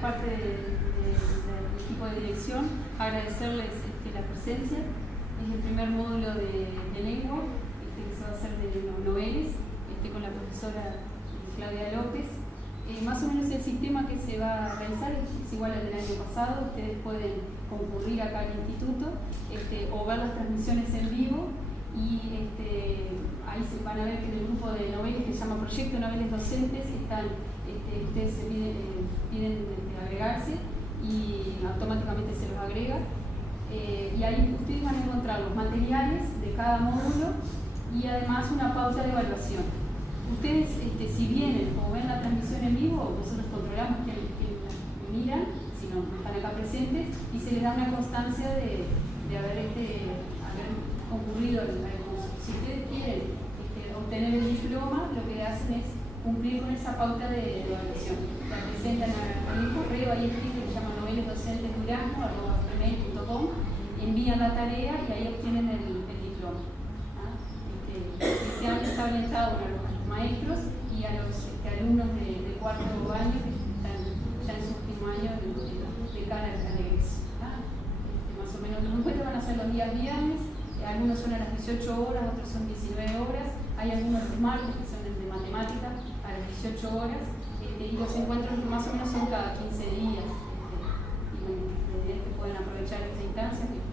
parte del equipo de dirección, agradecerles la presencia. Es el primer módulo de lengua que se va a hacer de noveles con la profesora Claudia López. Más o menos el sistema que se va a realizar es igual al del año pasado. Ustedes pueden concurrir acá al instituto o ver las transmisiones en vivo y ahí se van a ver que en el grupo de noveles que se llama Proyecto Noveles Docentes ustedes se piden agregarse y automáticamente se los agrega. Y ahí ustedes van a encontrar los materiales de cada módulo y además una pauta de evaluación. Ustedes, si vienen o ven la transmisión en vivo, nosotros controlamos que miran, si no están acá presentes, y se les da una constancia de haber concurrido al curso. Si ustedes quieren obtener el diploma, lo que hacen es cumplir con esa pauta de evaluación. La presentan a un correo ahí escrito que se llama novelesdocentesdurazno@gmail.com, envían la tarea y ahí obtienen el diploma. Este año está orientado a los maestros y a los alumnos de cuarto año que están ya en su último año de cara al egreso. Más o menos los encuentros van a ser los días viernes, algunos son a las 18 horas, otros son 19 horas, hay algunos los martes que son de matemática a las 18 horas, y los encuentros más o menos son cada 15 días. Y bueno, la idea es que puedan aprovechar esta instancia que es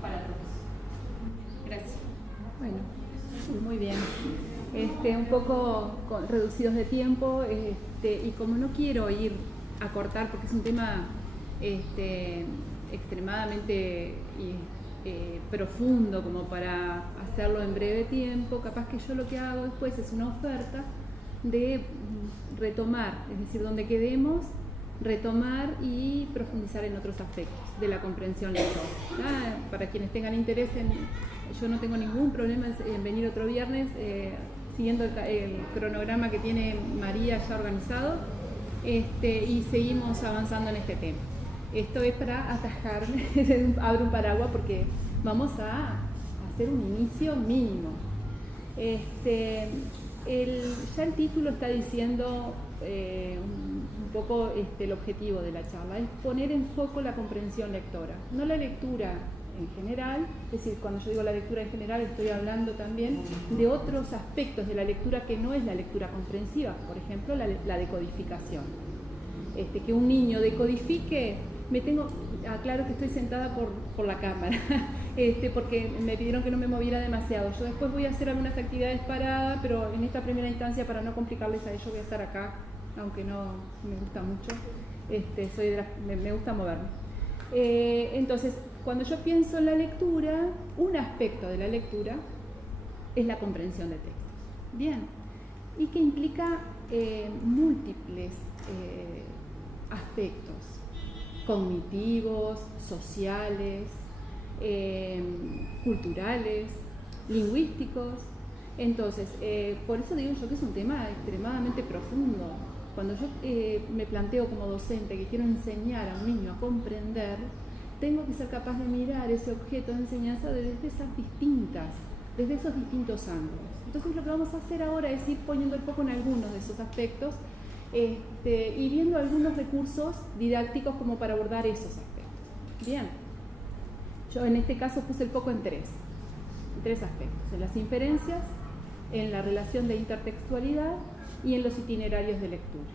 para todos. Gracias. Bueno, muy bien. Un poco reducidos de tiempo, y como no quiero ir a cortar porque es un tema extremadamente profundo como para hacerlo en breve tiempo, capaz que yo lo que hago después es una oferta de retomar, es decir, donde quedemos, retomar y profundizar en otros aspectos de la comprensión lectora. Para quienes tengan interés yo no tengo ningún problema en venir otro viernes, siguiendo el cronograma que tiene María ya organizado, y seguimos avanzando en este tema. Esto es para atajar, abro un paraguas porque vamos a hacer un inicio mínimo. Ya el título está diciendo un poco el objetivo de la charla, es poner en foco la comprensión lectora, no la lectura en general, es decir, cuando yo digo la lectura en general estoy hablando también de otros aspectos de la lectura que no es la lectura comprensiva, por ejemplo la decodificación. Que un niño decodifique, aclaro que estoy sentada por la cámara, porque me pidieron que no me moviera demasiado. Yo después voy a hacer algunas actividades paradas, pero en esta primera instancia, para no complicarles a ellos, voy a estar acá, aunque no me gusta mucho, me gusta moverme. Entonces, cuando yo pienso en la lectura, un aspecto de la lectura es la comprensión de textos. Bien, y que implica múltiples aspectos cognitivos, sociales, culturales, lingüísticos. Entonces, por eso digo yo que es un tema extremadamente profundo. Cuando yo me planteo como docente que quiero enseñar a un niño a comprender, tengo que ser capaz de mirar ese objeto de enseñanza desde esos distintos ángulos. Entonces lo que vamos a hacer ahora es ir poniendo el foco en algunos de esos aspectos y viendo algunos recursos didácticos como para abordar esos aspectos. Bien, yo en este caso puse el foco en tres aspectos: en las inferencias, en la relación de intertextualidad y en los itinerarios de lectura.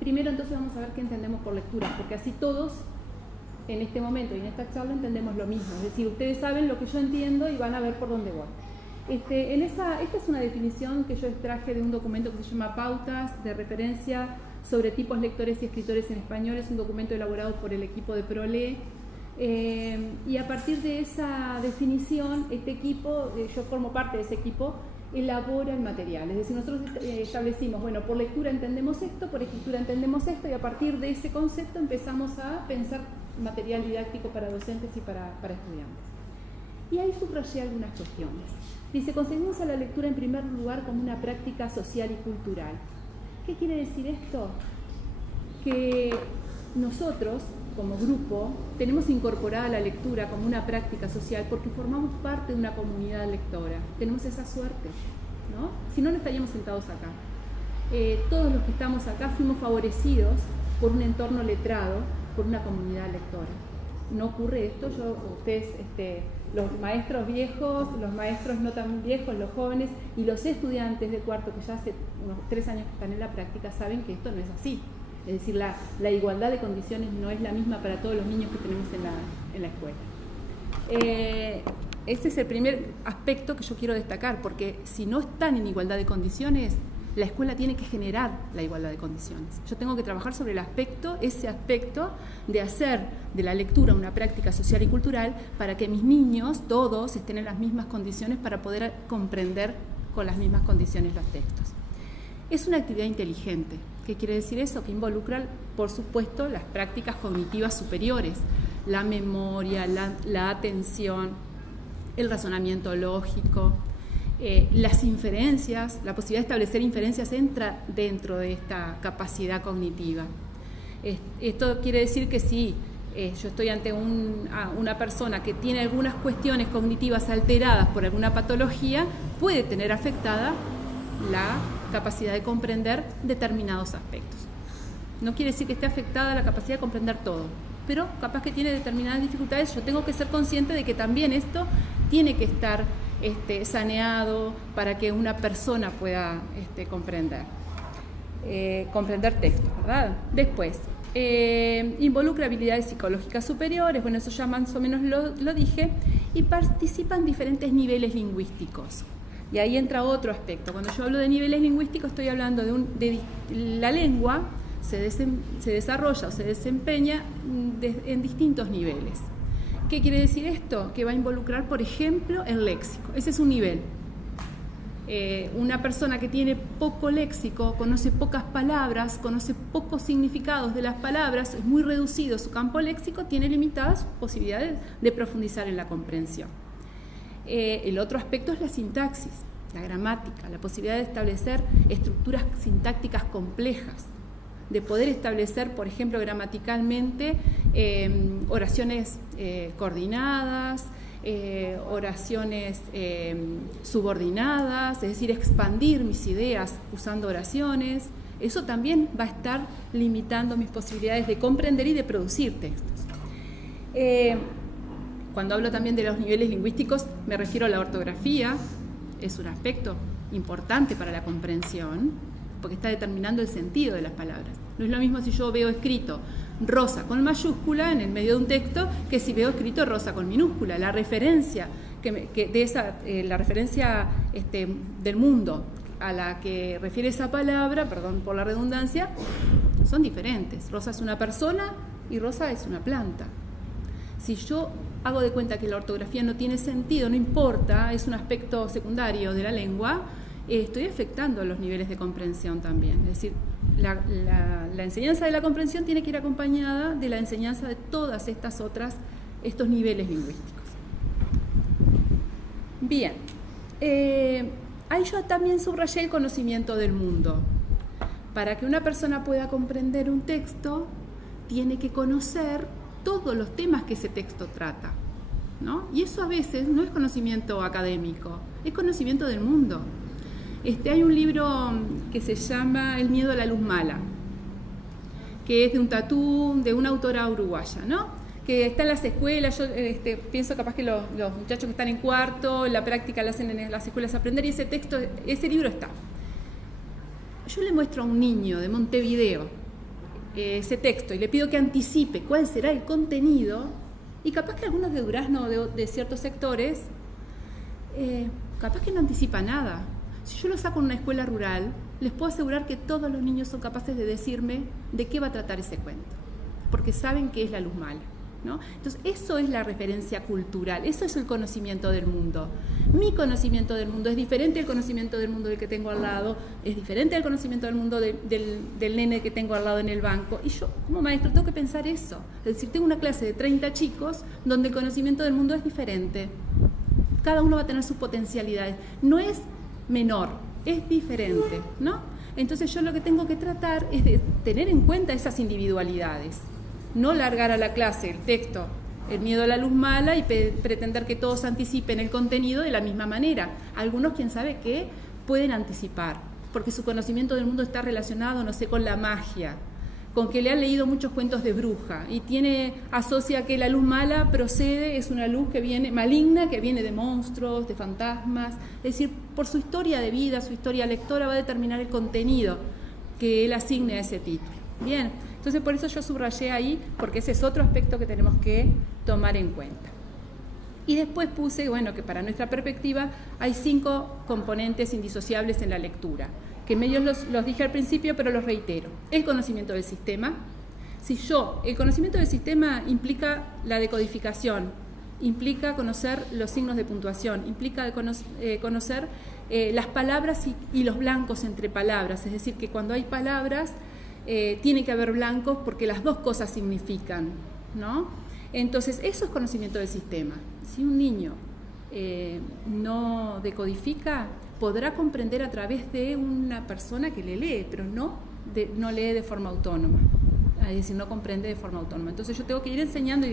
Primero entonces vamos a ver qué entendemos por lectura, porque así todos en este momento y en esta charla entendemos lo mismo, es decir, ustedes saben lo que yo entiendo y van a ver por dónde voy. Esta es una definición que yo extraje de un documento que se llama Pautas de referencia sobre tipos lectores y escritores en español. Es un documento elaborado por el equipo de ProLe, y a partir de esa definición, este equipo, yo formo parte de ese equipo, elabora el material. Es decir, nosotros establecimos, bueno, por lectura entendemos esto, por escritura entendemos esto, y a partir de ese concepto empezamos a pensar material didáctico para docentes y para estudiantes. Y ahí subrayé algunas cuestiones. Dice, concebimos a la lectura en primer lugar como una práctica social y cultural. ¿Qué quiere decir esto? Que nosotros, como grupo, tenemos incorporada la lectura como una práctica social porque formamos parte de una comunidad lectora. Tenemos esa suerte, ¿no? Si no, no estaríamos sentados acá. todos los que estamos acá fuimos favorecidos por un entorno letrado, por una comunidad lectora. No ocurre esto, ustedes, los maestros viejos, los maestros no tan viejos, los jóvenes y los estudiantes de cuarto que ya hace unos 3 años que están en la práctica saben que esto no es así. Es decir, la igualdad de condiciones no es la misma para todos los niños que tenemos en la escuela. Ese es el primer aspecto que yo quiero destacar, porque si no están en igualdad de condiciones, la escuela tiene que generar la igualdad de condiciones. Yo tengo que trabajar sobre ese aspecto de hacer de la lectura una práctica social y cultural para que mis niños, todos, estén en las mismas condiciones para poder comprender con las mismas condiciones los textos. Es una actividad inteligente. ¿Qué quiere decir eso? Que involucra, por supuesto, las prácticas cognitivas superiores, la memoria, la atención, el razonamiento lógico, las inferencias, la posibilidad de establecer inferencias entra dentro de esta capacidad cognitiva. Esto quiere decir que si yo estoy ante una persona que tiene algunas cuestiones cognitivas alteradas por alguna patología, puede tener afectada la capacidad de comprender determinados aspectos. No quiere decir que esté afectada la capacidad de comprender todo, pero capaz que tiene determinadas dificultades. Yo tengo que ser consciente de que también esto tiene que estar saneado para que una persona pueda comprender textos, ¿verdad? Después, involucra habilidades psicológicas superiores, bueno, eso ya más o menos lo dije, y participan diferentes niveles lingüísticos. Y ahí entra otro aspecto. Cuando yo hablo de niveles lingüísticos, estoy hablando de la lengua se desarrolla o se desempeña en distintos niveles. ¿Qué quiere decir esto? Que va a involucrar, por ejemplo, el léxico. Ese es un nivel. Una persona que tiene poco léxico, conoce pocas palabras, conoce pocos significados de las palabras, es muy reducido su campo léxico, tiene limitadas posibilidades de profundizar en la comprensión. El otro aspecto es la sintaxis, la gramática, la posibilidad de establecer estructuras sintácticas complejas, de poder establecer, por ejemplo, gramaticalmente oraciones coordinadas, oraciones subordinadas, es decir, expandir mis ideas usando oraciones. Eso también va a estar limitando mis posibilidades de comprender y de producir textos. Cuando hablo también de los niveles lingüísticos, me refiero a la ortografía. Es un aspecto importante para la comprensión, porque está determinando el sentido de las palabras. No es lo mismo si yo veo escrito Rosa con mayúscula en el medio de un texto que si veo escrito Rosa con minúscula. La referencia la referencia del mundo a la que refiere esa palabra, perdón por la redundancia, son diferentes. Rosa es una persona y Rosa es una planta. Si yo hago de cuenta que la ortografía no tiene sentido, no importa, es un aspecto secundario de la lengua, estoy afectando los niveles de comprensión también. Es decir, la enseñanza de la comprensión tiene que ir acompañada de la enseñanza de todas estos niveles lingüísticos. Bien, ahí yo también subrayé el conocimiento del mundo. Para que una persona pueda comprender un texto, tiene que conocer todos los temas que ese texto trata, ¿no? Y eso a veces no es conocimiento académico, es conocimiento del mundo. Hay un libro que se llama El miedo a la luz mala, que es de un tatú, de una autora uruguaya, ¿no? Que está en las escuelas. Yo pienso capaz que los muchachos que están en cuarto, la práctica la hacen en las escuelas aprender, y ese libro está. Yo le muestro a un niño de Montevideo ese texto y le pido que anticipe cuál será el contenido, y capaz que algunos de Durazno, de ciertos sectores, capaz que no anticipa nada. Si yo lo saco en una escuela rural, les puedo asegurar que todos los niños son capaces de decirme de qué va a tratar ese cuento, porque saben qué es la luz mala, ¿no? Entonces, eso es la referencia cultural, eso es el conocimiento del mundo. Mi conocimiento del mundo es diferente al conocimiento del mundo del que tengo al lado, es diferente al conocimiento del mundo del nene que tengo al lado en el banco, y yo, como maestro, tengo que pensar eso. Es decir, tengo una clase de 30 chicos donde el conocimiento del mundo es diferente. Cada uno va a tener sus potencialidades. No es menor, es diferente, ¿no? Entonces yo lo que tengo que tratar es de tener en cuenta esas individualidades, no largar a la clase el texto El miedo a la luz mala y pretender que todos anticipen el contenido de la misma manera. Algunos, quién sabe qué, pueden anticipar, porque su conocimiento del mundo está relacionado, no sé, con la magia, con que le han leído muchos cuentos de bruja y asocia que la luz mala procede, es una luz que viene maligna, que viene de monstruos, de fantasmas. Es decir, por su historia de vida, su historia lectora va a determinar el contenido que él asigne a ese título. Bien, entonces por eso yo subrayé ahí, porque ese es otro aspecto que tenemos que tomar en cuenta. Y después puse, bueno, que para nuestra perspectiva hay 5 componentes indisociables en la lectura, que medio los dije al principio, pero los reitero. El conocimiento del sistema. El conocimiento del sistema implica la decodificación, implica conocer los signos de puntuación, implica conocer las palabras y los blancos entre palabras, es decir, que cuando hay palabras tiene que haber blancos porque las dos cosas significan, ¿no? Entonces, eso es conocimiento del sistema. Si un niño no decodifica, podrá comprender a través de una persona que le lee, pero no lee de forma autónoma, es decir, no comprende de forma autónoma. Entonces yo tengo que ir enseñando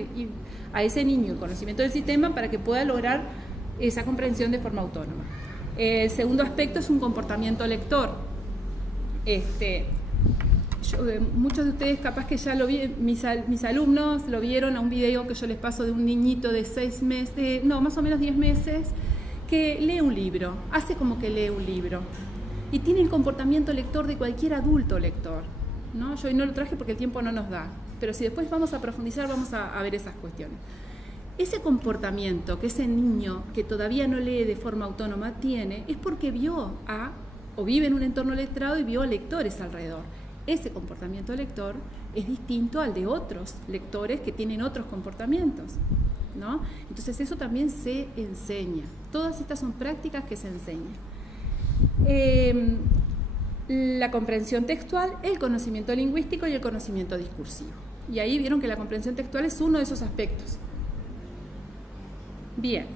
a ese niño el conocimiento del sistema para que pueda lograr esa comprensión de forma autónoma. El segundo aspecto es un comportamiento lector. Muchos de ustedes capaz que ya lo vi, mis alumnos lo vieron a un video que yo les paso de un niñito de 6 meses, más o menos 10 meses, que lee un libro, hace como que lee un libro y tiene el comportamiento lector de cualquier adulto lector, ¿no? Yo hoy no lo traje porque el tiempo no nos da, pero si después vamos a profundizar vamos a ver esas cuestiones. Ese comportamiento que ese niño que todavía no lee de forma autónoma tiene es porque vive en un entorno letrado y vio lectores alrededor. Ese comportamiento lector es distinto al de otros lectores que tienen otros comportamientos, ¿no? Entonces eso también se enseña. Todas estas son prácticas que se enseñan. La comprensión textual, el conocimiento lingüístico y el conocimiento discursivo. Y ahí vieron que la comprensión textual es uno de esos aspectos. Bien,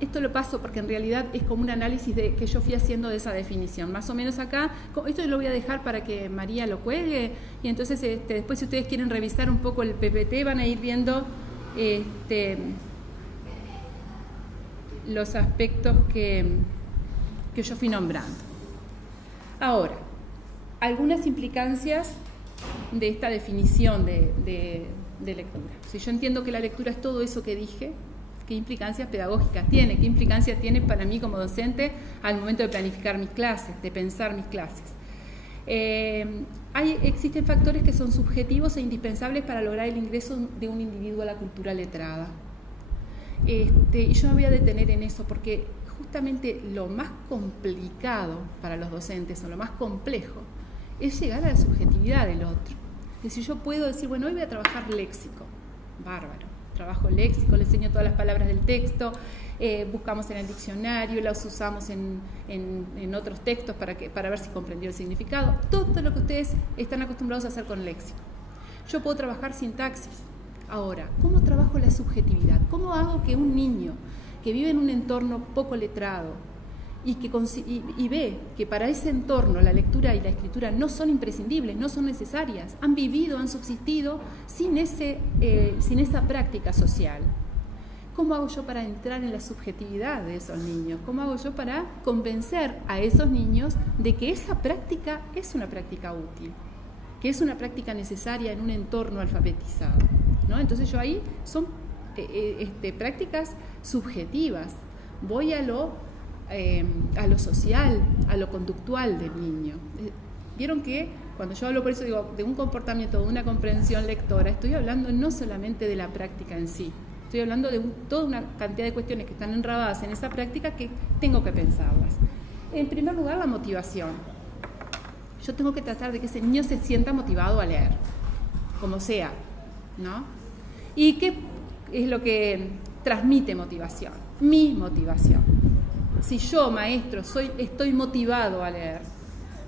esto lo paso porque en realidad es como un análisis que yo fui haciendo de esa definición. Más o menos acá, esto lo voy a dejar para que María lo cuelgue y entonces después si ustedes quieren revisar un poco el PPT van a ir viendo los aspectos que yo fui nombrando. Ahora, algunas implicancias de esta definición de lectura. Si yo entiendo que la lectura es todo eso que dije, ¿qué implicancias pedagógicas tiene? ¿Qué implicancias tiene para mí como docente al momento de planificar mis clases, de pensar mis clases? Existen factores que son subjetivos e indispensables para lograr el ingreso de un individuo a la cultura letrada. Y yo me voy a detener en eso porque justamente lo más complicado para los docentes o lo más complejo es llegar a la subjetividad del otro. Es decir, yo puedo decir, bueno, hoy voy a trabajar léxico, bárbaro, trabajo léxico, le enseño todas las palabras del texto, buscamos en el diccionario, las usamos en otros textos para ver si comprendió el significado, todo lo que ustedes están acostumbrados a hacer con léxico. Yo puedo trabajar sintaxis. Ahora, ¿cómo trabajo la subjetividad? ¿Cómo hago que un niño que vive en un entorno poco letrado y ve que para ese entorno la lectura y la escritura no son imprescindibles, no son necesarias, han vivido, han subsistido sin esa práctica social? ¿Cómo hago yo para entrar en la subjetividad de esos niños? ¿Cómo hago yo para convencer a esos niños de que esa práctica es una práctica útil, que es una práctica necesaria en un entorno alfabetizado, ¿no? Entonces yo ahí son prácticas subjetivas. Voy a lo social, a lo conductual del niño. Vieron que cuando yo hablo, por eso digo, de un comportamiento, de una comprensión lectora, estoy hablando no solamente de la práctica en sí, estoy hablando de toda una cantidad de cuestiones que están enrabadas en esa práctica que tengo que pensarlas. En primer lugar, la motivación. Yo tengo que tratar de que ese niño se sienta motivado a leer, como sea, ¿no? ¿Y qué es lo que transmite motivación? Mi motivación. Si yo, maestro, estoy motivado a leer,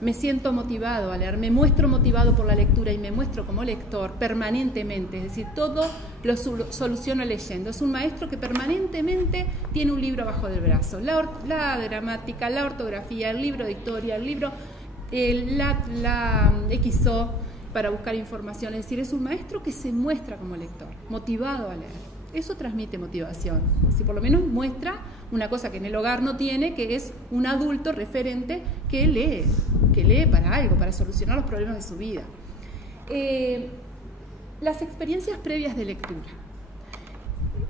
me siento motivado a leer, me muestro motivado por la lectura y me muestro como lector permanentemente, es decir, todo lo soluciono leyendo. Es un maestro que permanentemente tiene un libro abajo del brazo, la gramática, la ortografía, el libro de historia, el libro, la XO para buscar información, es decir, es un maestro que se muestra como lector, motivado a leer. Eso transmite motivación. Si por lo menos muestra una cosa que en el hogar no tiene, que es un adulto referente que lee para algo, para solucionar los problemas de su vida. Las experiencias previas de lectura.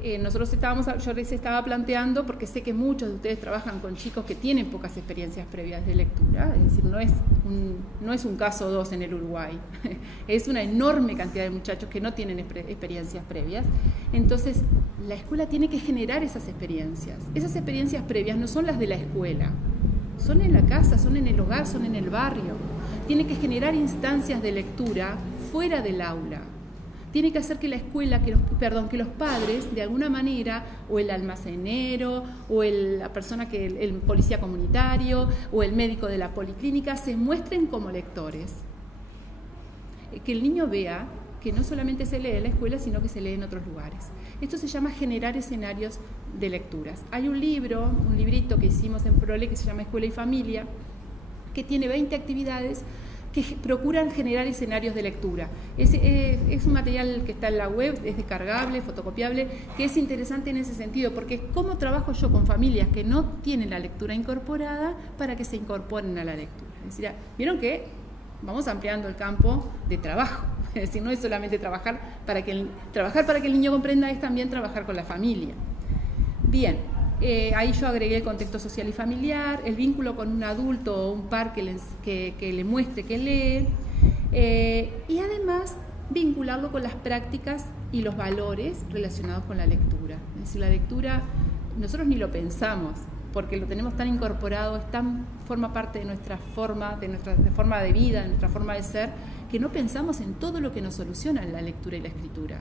Yo les estaba planteando, porque sé que muchos de ustedes trabajan con chicos que tienen pocas experiencias previas de lectura, es decir, no es un caso 2 en el Uruguay, es una enorme cantidad de muchachos que no tienen experiencias previas. Entonces, la escuela tiene que generar esas experiencias. Esas experiencias previas no son las de la escuela, son en la casa, son en el hogar, son en el barrio. Tiene que generar instancias de lectura fuera del aula. Tiene que hacer que la escuela, que los padres, de alguna manera, o el almacenero, o la persona el policía comunitario, o el médico de la policlínica, se muestren como lectores. Que el niño vea que no solamente se lee en la escuela, sino que se lee en otros lugares. Esto se llama generar escenarios de lecturas. Hay un librito que hicimos en Prole que se llama Escuela y Familia, que tiene 20 actividades que procuran generar escenarios de lectura. Es un material que está en la web, es descargable, fotocopiable, que es interesante en ese sentido, porque ¿cómo trabajo yo con familias que no tienen la lectura incorporada para que se incorporen a la lectura? Es decir, vieron que vamos ampliando el campo de trabajo, es decir, no es solamente trabajar para que el niño comprenda, es también trabajar con la familia. Bien. Ahí yo agregué el contexto social y familiar, el vínculo con un adulto o un par que le muestre que lee, y además vincularlo con las prácticas y los valores relacionados con la lectura. Es decir, la lectura nosotros ni lo pensamos porque lo tenemos tan incorporado, forma parte de nuestra forma de vida, de nuestra forma de ser, que no pensamos en todo lo que nos soluciona la lectura y la escritura.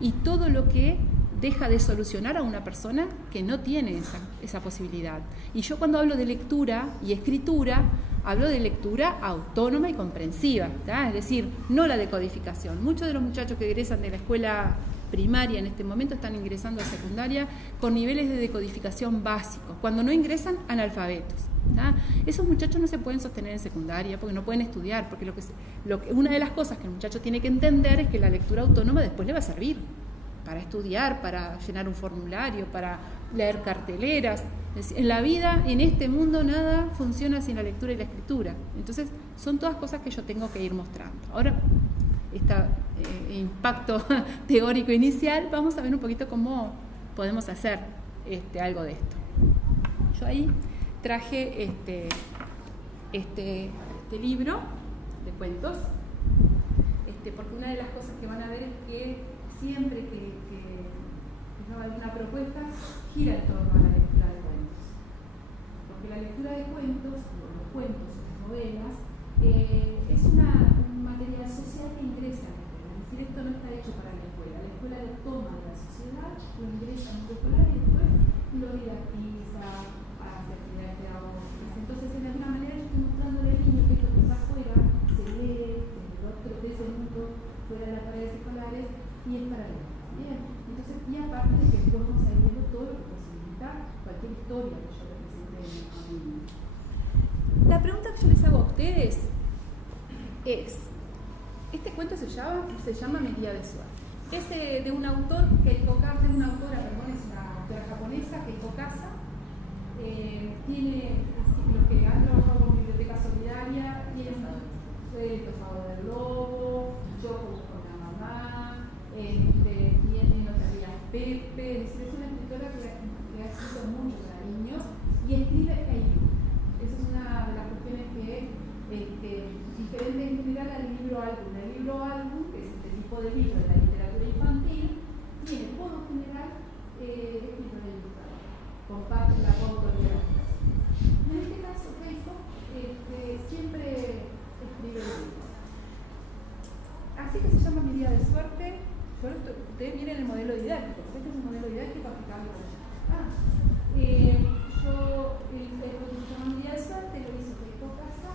Y todo lo que deja de solucionar a una persona que no tiene esa posibilidad. Y yo cuando hablo de lectura y escritura, hablo de lectura autónoma y comprensiva, ¿tá? Es decir, no la decodificación. Muchos de los muchachos que egresan de la escuela primaria en este momento están ingresando a secundaria con niveles de decodificación básicos. Cuando no ingresan, analfabetos. ¿tá? Esos muchachos no se pueden sostener en secundaria porque no pueden estudiar, porque una de las cosas que el muchacho tiene que entender es que la lectura autónoma después le va a servir para estudiar, para llenar un formulario, para leer carteleras. En la vida, en este mundo, nada funciona sin la lectura y la escritura. Entonces, son todas cosas que yo tengo que ir mostrando. Ahora, este impacto teórico inicial, vamos a ver un poquito cómo podemos hacer algo de esto. Yo ahí traje este libro de cuentos, porque una de las cosas que van a ver es que siempre que haga alguna propuesta, gira en torno a la lectura de cuentos. Porque la lectura de cuentos, los cuentos, las novelas, es un material social que ingresa a la escuela. Es decir, esto no está hecho para la escuela. La escuela lo toma de la sociedad, lo ingresa en un escolar y después lo didactiza, hace actividades pedagógicas. Entonces, en alguna manera, yo estoy mostrándole al niño que esto que está afuera se lee desde ese mundo, fuera de las paredes escolares, y es para leer. Bien, entonces, y aparte de que después vamos a ir viendo todo lo que posibilita cualquier historia que yo represente en el niño. La pregunta que yo les hago a ustedes es, este cuento se llama Medida de Suerte. Es de un autor, es una autora japonesa, Keiko Kasa. Tiene los que han trabajado con Biblioteca Solidaria, tienen El Tofado del Lobo, Yo con la mamá, tiene Notarías Pepe. Es una escritora que ha escrito mucho para niños y escribe Kaiyu. Esa es una de las cuestiones que diferente en general al libro álbum. El libro álbum, que es este tipo de libro de la literatura infantil, tiene por lo general escrito en el ilustrador. Comparte la autoría. En este caso, Keiko siempre escribe el libro. Así que se llama Medida de Suerte. Ustedes miren el modelo didáctico, porque este es un modelo didáctico aplicable por allá. El que se llama Medida de Suerte lo hizo Keiko Kasa.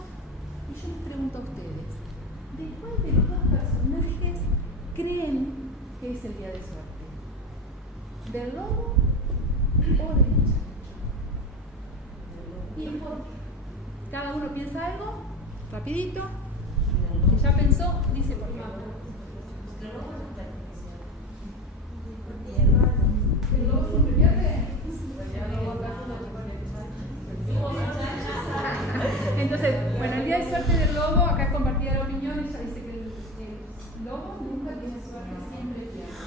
Y yo les pregunto a ustedes, ¿de cuál de los dos personajes creen que es el día de suerte? ¿Del lobo o del muchacho? ¿Y por qué? Cada uno piensa algo, rapidito, que ya pensó, dice por favor. ¿El lobo siempre pierde? Entonces, bueno, el día de suerte del lobo, acá compartida la opinión, ella dice que el lobo nunca tiene suerte, siempre pierde.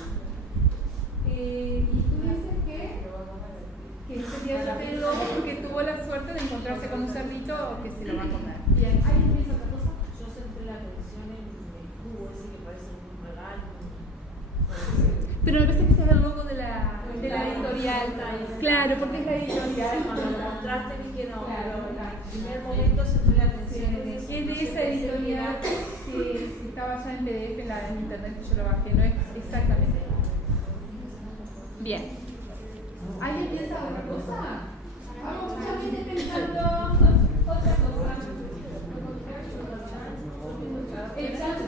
Y tú dices que este día de suerte del lobo porque tuvo la suerte de encontrarse con un cerdito que se lo va a comer. Bien, ¿alguien piensa otra cosa? Yo centré la atención en el cubo ese que parece un regalo. Pero me parece que ese es el logo de la editorial. Claro, porque es la editorial. Cuando lo mostraste vi que no, Claro, pero en el primer momento centré la atención en eso. Es de esa editorial que estaba ya en PDF en internet, que yo lo bajé, no es exactamente. Bien. ¿Alguien piensa otra cosa? Vamos muchamente pensando otra cosa. El chat,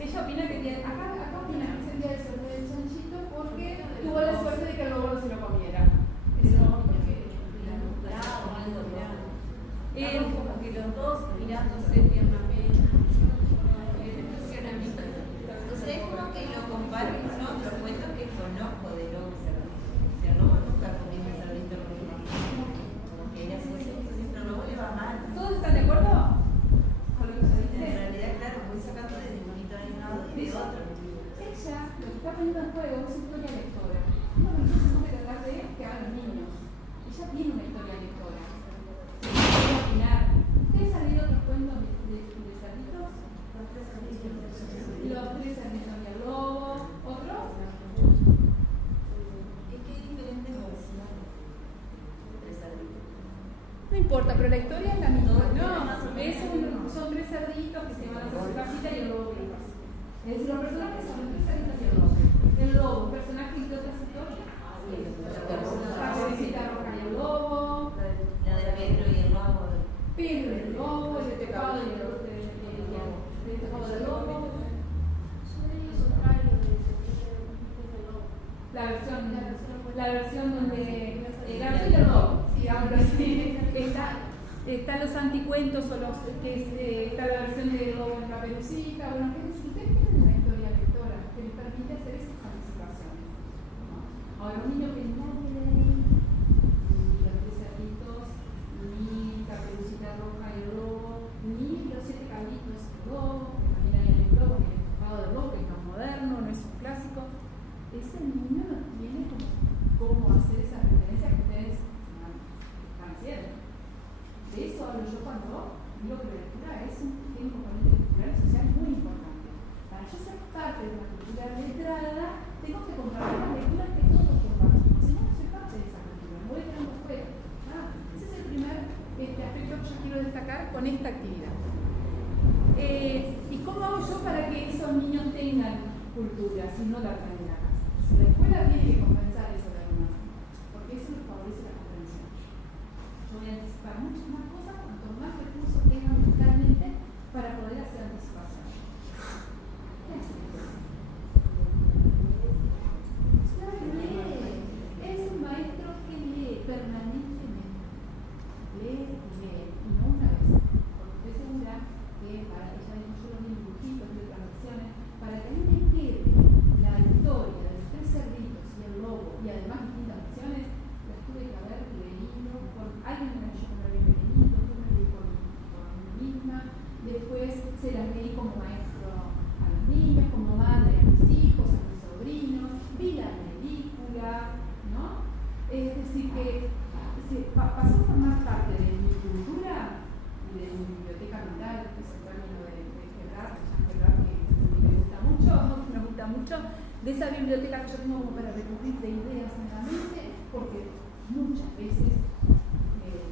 ella opina que tiene, acá opina que es el día de suerte del chanchito porque tuvo la suerte de que el lobo no se lo comiera. Eso no, porque como que los dos mirándose tiernamente. Entonces es como que lo comparo con otros cuentos que conozco de lobo cerdito. Si el lobo nunca comió un cerdito rojo, como que era así, siempre al lobo le va mal. ¿todos están de acuerdo con lo que se En dice? realidad, claro, voy sacando de dibujito de un lado y de otro. Ella lo que está poniendo en juego es su historia lectora. Lo que nosotros tenemos que tratar de que hagan los niños. Ella tiene una historia lectora. Voy a opinar. ¿Ustedes han leído otros cuentos de cerditos? Los tres cerditos y el lobo. ¿Otros? Es que hay diferentes versiones de cerditos. No importa, pero la historia es la misma, ¿no? Son tres cerditos que se van a hacer su casita y el lobo que lo hace. Es decir, los personajes son los tres cerditos y el lobo. El lobo, personaje de otras historias. La Caperucita Roja y el lobo. La de Pedro y el lobo. Pedro el lobo, el tejado y el tejado del lobo. La versión donde el arte del lobo, digámoslo así, están los anticuentos o los que está la versión de lobo en Caperucita, bueno, que ustedes tienen una historia lectora que les permite hacer esas anticipaciones, ¿no? Ahora, un niño que no lee ni los tres cerditos, ni Caperucita Roja y el lobo, ni los 7 cabritos y el lobo, que también hay en el lobo, que es el tejado del lobo, que es más moderno, no es un clásico. Ese niño no tiene cómo hacer esa referencia que ustedes están haciendo. De eso hablo yo cuando digo que la lectura tiene un componente cultural y social muy importante. Para yo ser parte de una cultura letrada, tengo que compartir las lecturas que todos compartimos. Si no, no soy parte de esa cultura, me voy quedando fuera. Ese es el primer aspecto que yo quiero destacar con esta actividad. ¿Y cómo hago yo para que esos niños tengan cultura si no la traen en la casa? Si la escuela tiene que compensar eso de alguna manera, porque eso les favorece la comprensión. Yo voy a anticipar muchas más cosas cuanto más recursos tengan mentalmente para poder hacer anticipación. ¿Qué hace? Claro, lee. Es un maestro que lee permanentemente. Lee y lee, y no una vez. Porque estoy segura que para ella yo los dibujitos de otras versiones, para que a mí me quede la historia de los tres cerditos y el lobo y además distintas versiones, las tuve que haber leído con alguien que me leyó cuando era pequeñito, después me leí por mí misma, después se las leí como maestro a los niños, como madre a mis hijos, a mis sobrinos, vi la película, ¿no? Es decir, que pasó a formar parte de mi cultura y de mi biblioteca mental, que es el término de Quebrar, que me gusta mucho, de esa biblioteca que yo tengo como para recurrir de ideas en la mente, porque muchas veces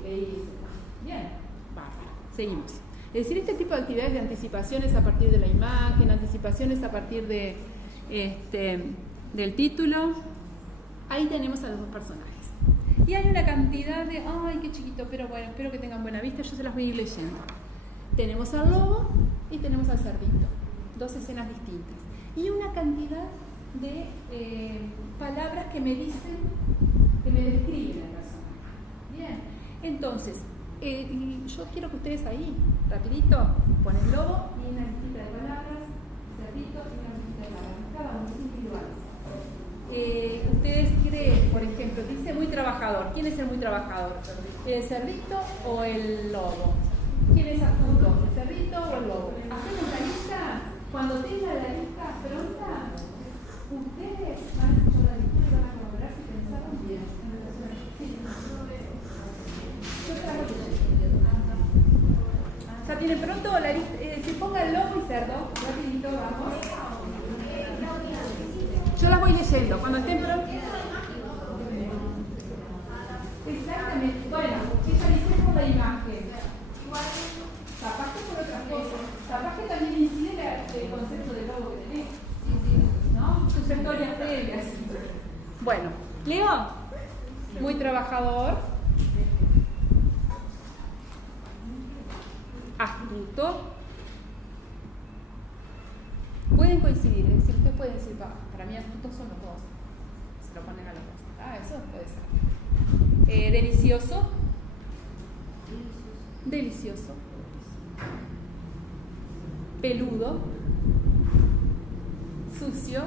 leí ese tema. Bien, vamos, seguimos. Es decir, este tipo de actividades de anticipaciones a partir de la imagen, anticipaciones a partir de, del título, ahí tenemos a los dos personajes. Y hay una cantidad de, ay, qué chiquito, pero bueno, espero que tengan buena vista, yo se las voy a ir leyendo. Tenemos al lobo y tenemos al cerdito, dos escenas distintas. Y una cantidad de palabras que me dicen, que me describen la persona. Bien, entonces, yo quiero que ustedes ahí, rapidito, ponen lobo y una listita de palabras, cerdito y una listita de palabras, cada uno es individual. Ustedes creen, por ejemplo, dice muy trabajador. ¿Quién es el muy trabajador? ¿El cerdito o el lobo? ¿Quién es adjunto? ¿El cerdito o el lobo? Hacemos la lista. Cuando tenga la lista pronta, ustedes van a escuchar la lectura y van a corroborar si pensaron bien. Sí. Yo traigo ¿ya tienen pronto la lista? Si pongan lobo y cerdo, rapidito, vamos. Yo las voy leyendo. Cuando estén prontos. Exactamente. Bueno, ella dice por la imagen. Capaz que por otras cosas. Capaz que también incide el concepto de lobo que tenés. ¿No? Sus historias previas. Bueno, Leo, muy trabajador. Astuto. Pueden coincidir, es decir, ustedes pueden decir, para mí astutos son los dos. Se lo ponen a los dos. Eso puede ser. Delicioso. Delicioso. Peludo. Sucio.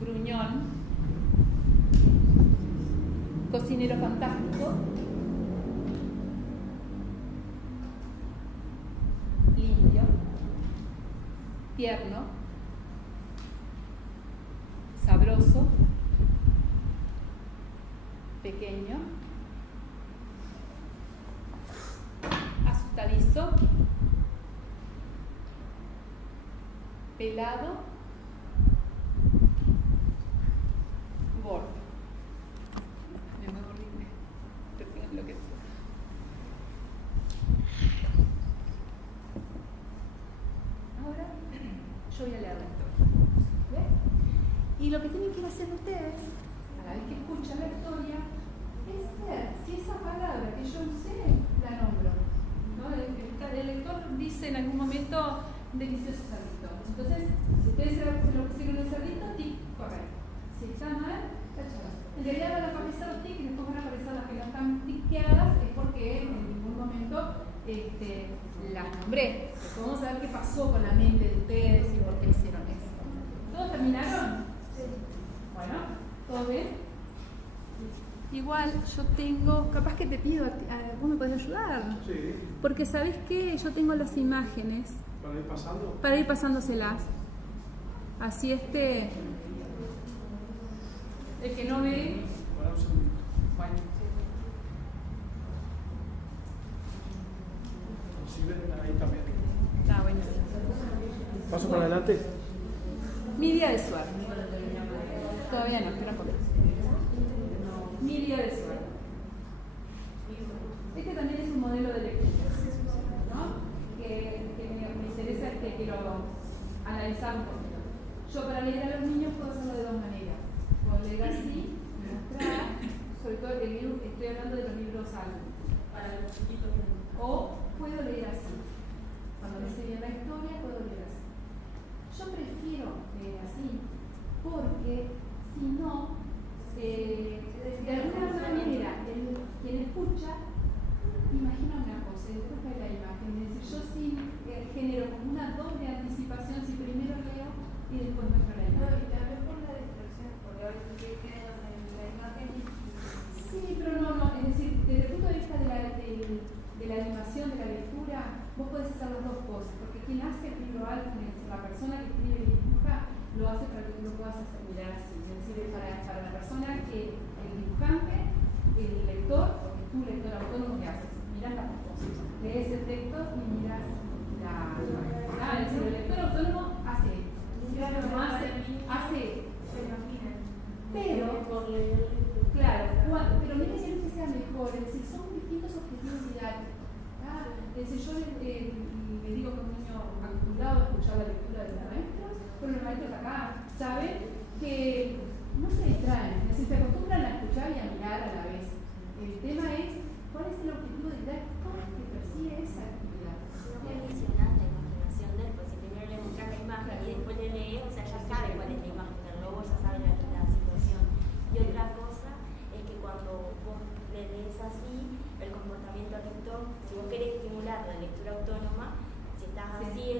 Gruñón. Cocinero fantástico. Limpio. Tierno, sabroso, pequeño, asustadizo, pelado, gordo. Me muevo horrible, pero tengo lo que sea. Ahora yo voy a leer la historia. ¿Ven? Y lo que tienen que hacer ustedes, a la vez que escuchan la historia, es ver si esa palabra que yo usé la nombro. ¿No? El lector dice en algún momento delicioso cerdito. Entonces, si ustedes se lo pusieron el cerdito, tic, correcto. Si está mal, tachado. En realidad van a aparecer los tic y después van a aparecer las que no están tiqueadas, es porque en ningún momento las nombré. Después vamos a ver qué pasó con la mente de ustedes y por qué hicieron eso. ¿Todos terminaron? Sí. Bueno, ¿todo bien? Igual yo tengo, capaz que te pido, ¿vos me podés ayudar? Sí. Porque ¿sabés qué? Yo tengo las imágenes. ¿Para ir pasando? Para ir pasándoselas. Así el que no ve. Bueno. Sí, ven ahí también. Está bueno. ¿Paso para adelante? Mi día de suerte. Todavía no, espera un poco. Mi día de suerte. Este también es un modelo de lectura, ¿no? Que me interesa, que quiero analizar un poquito. Yo para leer a los niños puedo hacerlo de dos maneras. Puedo leer así, mostrar, sobre todo el libro, estoy hablando de los libros altos, para los chiquitos. O puedo leer así. Cuando me sé bien la historia, puedo leer así. Yo prefiero leer así, porque si no, de alguna otra manera, quien escucha imagina una cosa y después ve la imagen. Es decir, yo sí genero como una doble anticipación si primero leo y después muestro la imagen. No, y también por la distracción, porque a veces se quedan en la imagen y... Sí, pero no, es decir, desde el punto de vista de la animación, de la lectura, vos podés hacer las dos cosas, porque quien hace el libro alto, la persona que escribe y dibuja, lo hace para que tú lo puedas hacer mirar así. Es decir, para la persona que, el dibujante, el lector, porque tú, lector autónomo, ¿qué haces? Mirás las dos cosas. Lees el texto y mirás la imagen. Es decir, el lector autónomo hace se imaginan. pero, claro, pero miren que sea mejor, es decir, son distintos objetivos didácticos. Es decir, yo le digo que un niño acostumbrado a escuchar la lectura de los maestros, pero los maestros acá saben que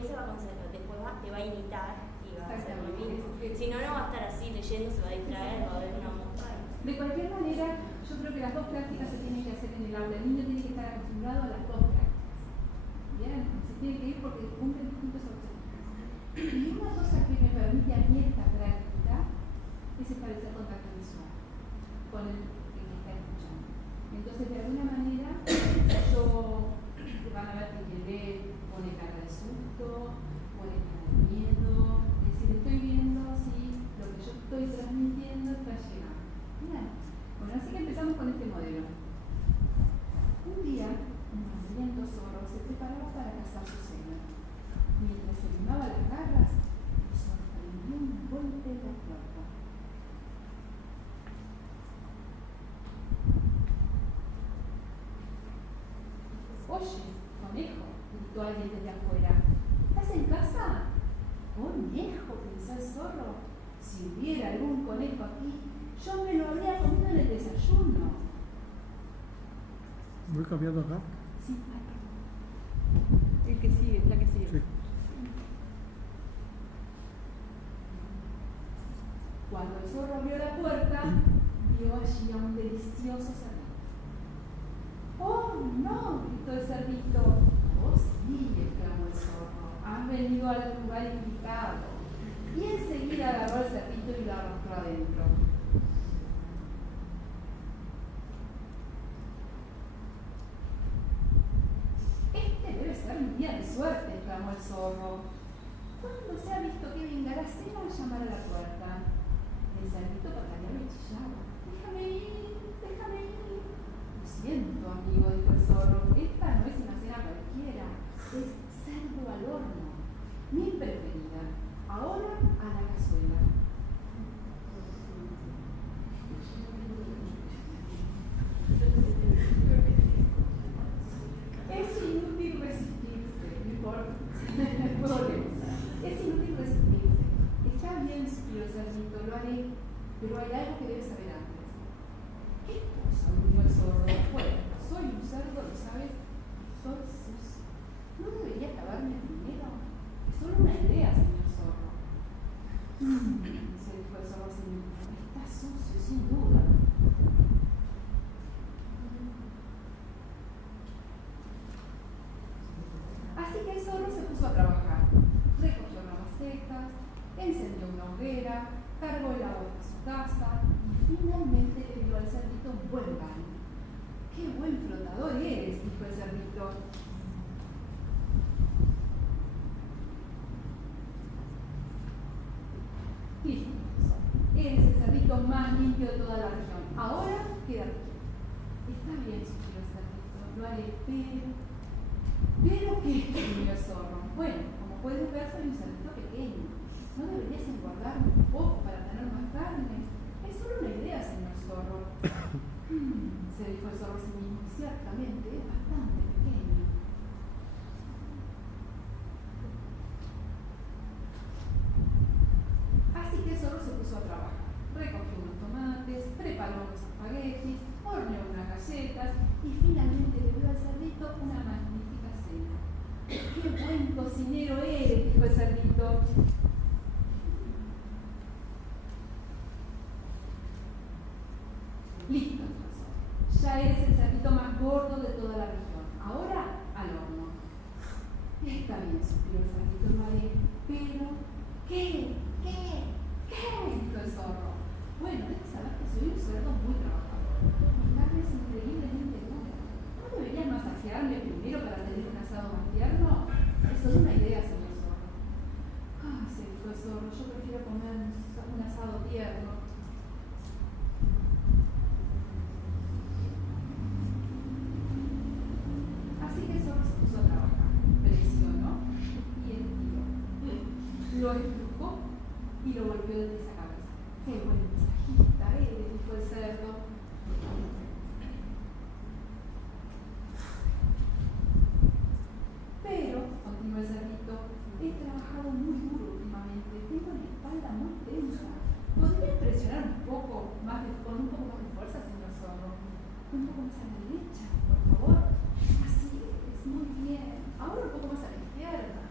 se va a concentrar, después te va a imitar y va a hacer lo mismo. Exactamente. Si no, no va a estar así leyendo, se va a distraer, va a ver una mosca. De cualquier manera, yo creo que las dos prácticas se tienen que hacer en el aula. El niño tiene que estar acostumbrado a las dos prácticas. Bien, se tiene que ir porque cumplen distintos objetivos. Y una cosa que me permite a mí esta práctica es establecer contacto visual con el que está escuchando. Entonces, de alguna manera, yo van a ver que quien lee pone cara de susto, pone cara de miedo, es decir, estoy viendo si lo que yo estoy transmitiendo está llegando. Bien. Bueno, así que empezamos con este modelo. Un día, un hambriento zorro se preparaba para cazar su cena. Mientras se limaba las garras, le sorprendió un golpe en la puerta. Oye, conejo, gritó alguien desde afuera. ¿Estás en casa? Conejo, pensó el zorro. Si hubiera algún conejo aquí, yo me lo habría comido en el desayuno. ¿Voy cambiando acá? Sí, acá. El que sigue, la que sigue. Sí. Cuando el zorro abrió la puerta, vio allí a un delicioso cerdito. ¡Oh, no! Gritó el cerdito. ¡Oh, sí! Exclamó el zorro. Has venido al lugar indicado. Y enseguida agarró el cerdito y lo arrastró adentro. Este debe ser un día de suerte, exclamó el zorro. ¿Cuándo se ha visto que venga la cena al llamar a la puerta? El cerdito pataleaba y chillaba. ¡Déjame ir! ¡Déjame ir! Lo siento, amigo, dijo el zorro. Esta no es una cena cualquiera. Es cerdo al horno. Mi preferida. Ahora a la cazuela. Es inútil resistirse, dijo el problema. Es inútil resistirse. Está bien, suspiró el cerdito, lo haré, pero hay algo que debes saber antes. ¿Qué cosa? Dijo el zorro. Bueno, soy un cerdo, ¿lo sabes? Soy sucio. ¿No debería acabarme primero? Es solo una idea, señor zorro. Se dijo el zorro sin duda. Está sucio, sin duda. Así que el zorro se puso a trabajar. Recogió ramas secas, encendió una hoguera, cargó el agua para su casa y finalmente le dio al cerdito un buen baño. ¡Qué buen flotador eres!, dijo el cerdito. Listo, eres el cerdito más limpio de toda la región. Ahora quédate quieto. Está bien, suspiró el cerdito, lo haré, ¿Pero qué? Dijo el zorro. Bueno, como puedes ver, soy un cerdito pequeño. ¿No deberías engordarme un poco para tener más carne? Es solo una idea, señor zorro. Se dijo el zorro a sí mismo. Ciertamente es bastante pequeño. Así que el zorro se puso a trabajar. Recogió unos tomates, preparó unos espaguetis, horneó unas galletas y finalmente le dio al cerdito una magnífica cena. ¡Qué buen cocinero eres!, dijo el cerdito. Listo, ya eres el cerdito más gordo de toda la región. Ahora al horno. Está bien, suspiró el cerdito, lo haré. Pero, ¿qué? Dijo el zorro. Bueno, debes saber que soy un cerdo muy trabajador. Mi carne es increíblemente dura. ¿No deberías masajearme primero para tener un asado más tierno? Es solo una idea, señor zorro. Se dijo el zorro, yo prefiero comer un asado tierno. Así que el zorro se puso a trabajar, presionó y estiró. Lo estrujó y lo volvió de esa cabeza. ¡Qué buen masajista eres!, dijo el cerdo. Pero, continuó el cerdito, he trabajado muy duro últimamente. Tengo la espalda muy tensa. ¿Podría presionar un poco más con un poco más de fuerza, señor zorro? Un poco más a la derecha, por favor. Así es, muy bien. Ahora un poco más a la izquierda.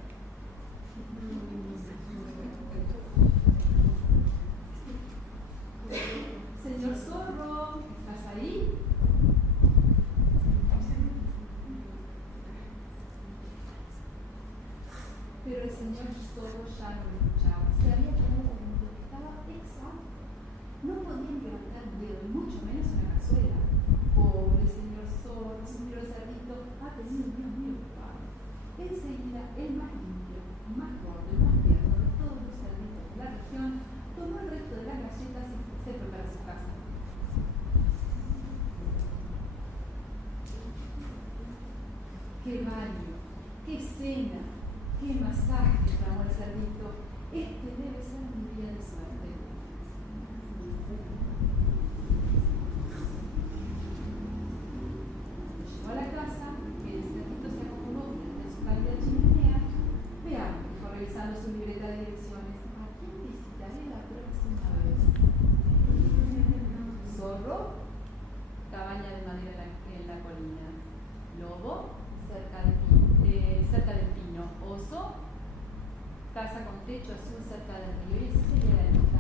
pero el señor Zorro ya no lo escuchaba. Se había quedado como que estaba exhausto. No podían levantar un dedo, y mucho menos una cazuela. Pobre señor Zorro, señor Cerdito, ha tenido un día muy ocupado. Enseguida, el más limpio, más gordo y más tierno de todos los cerditos de la región, tomó el resto de las galletas y se fue para su casa. ¡Qué baño! ¡Qué cena! ¡Qué masaje! Clamó el cerdito. Este debe ser mi día de suerte. Cuando llegó a la casa, el cerdito se acomodó frente a su cálida chimenea. Veamos, dijo revisando su libreta de direcciones. ¿A quién visitaré la próxima vez? Zorro, cabaña de madera en la colina. Lobo, cerca del pino. Oso, casa con techo azul cerca del río. Y esa sería la nota.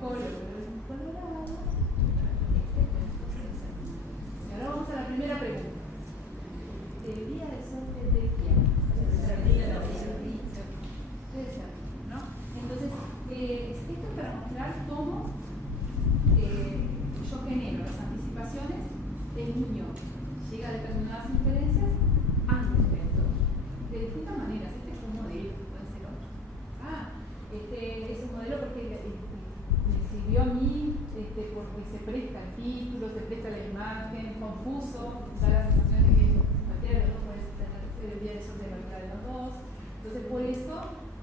Colorado. Y ahora vamos a la primera pregunta. ¿El día de suerte de quién? ¿No? Entonces, esto es para mostrar cómo yo genero las anticipaciones, el niño llega a determinadas inferencias antes de esto. De distintas maneras, este es un modelo, puede ser otro. Este es un modelo porque me sirvió a mí porque se presta el título, se presta la imagen, confuso, da la sensación de que cualquiera de los dos puede tener el día de suerte de cualquiera de los dos. Entonces, por eso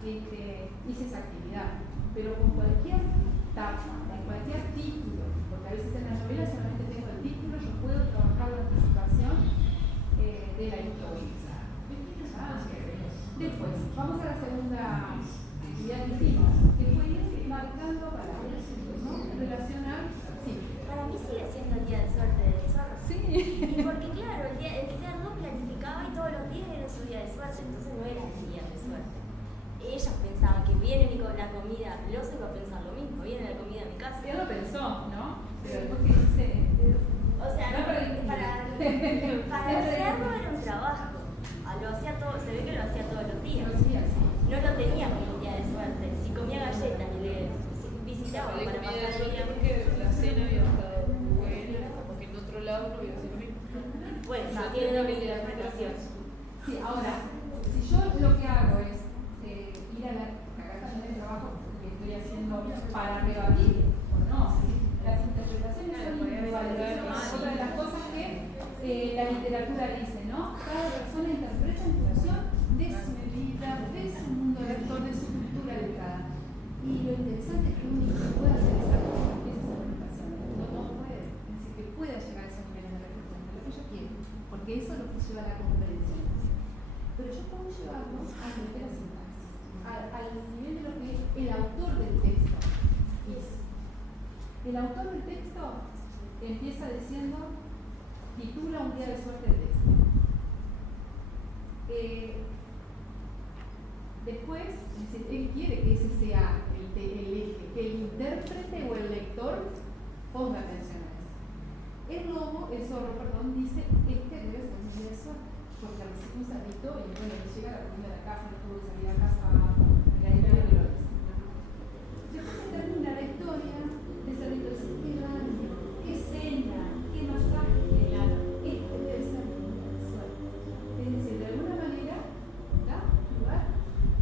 hice esa actividad. Pero con cualquier tapa, en cualquier título, porque a veces en las novelas solamente tengo el título, yo puedo trabajar la anticipación de la historia. Después, vamos a la segunda actividad que hicimos, que fue ir marcando palabras, ¿no? En relación a... Sí. Para mí sigue siendo el día de suerte del zorro. Sí. Y porque claro, el cerdo planificaba y todos los días era su día de suerte, entonces no era el día de suerte. Ellos pensaban que viene la comida, el oso iba a pensar lo mismo, viene la comida a mi casa. Él lo pensó, ¿no? Pero después que dice... O sea, no, para el cerdo era un trabajo. Lo hacía todo, se ve que lo hacía todos los días. No lo tenía como un día de suerte. Si comía galletas y le visitaba para pasar el día. Porque la cena había estado buena, porque en otro lado no había sido lo mismo. Bueno, tiene doble interpretación. Sí, ahora, si yo lo que hago es ir a la cagata de trabajo que estoy haciendo para rebatir o no, las interpretaciones son individuales. Otra de las cosas que la literatura dice, ¿no? Cada persona interpreta en función de su vida, de su mundo lector, de su cultura educada. Y lo interesante es que uno puede hacer esas interpretaciones. No puede, es decir, que pueda llegar a esos niveles de reflexión, de lo que yo quiero, porque eso es lo que lleva a la comprensión. Pero yo puedo llevarlo a nivel de la sintaxis, al nivel de lo que el autor del texto hizo. El autor del texto empieza diciendo, titula un día de suerte el texto. Después, él quiere que ese sea el eje, que el intérprete o el lector ponga atención a eso. El zorro, dice, este debe ser un día de suerte, porque recibe un cerdito y bueno, le llega la comida a la casa, no tuvo que salir a casa, la historia de lo dice. Después que termina la historia, el cerdito dice, qué baño, qué cena, qué masaje, este debe ser un día de suerte. Es decir, de alguna manera, da lugar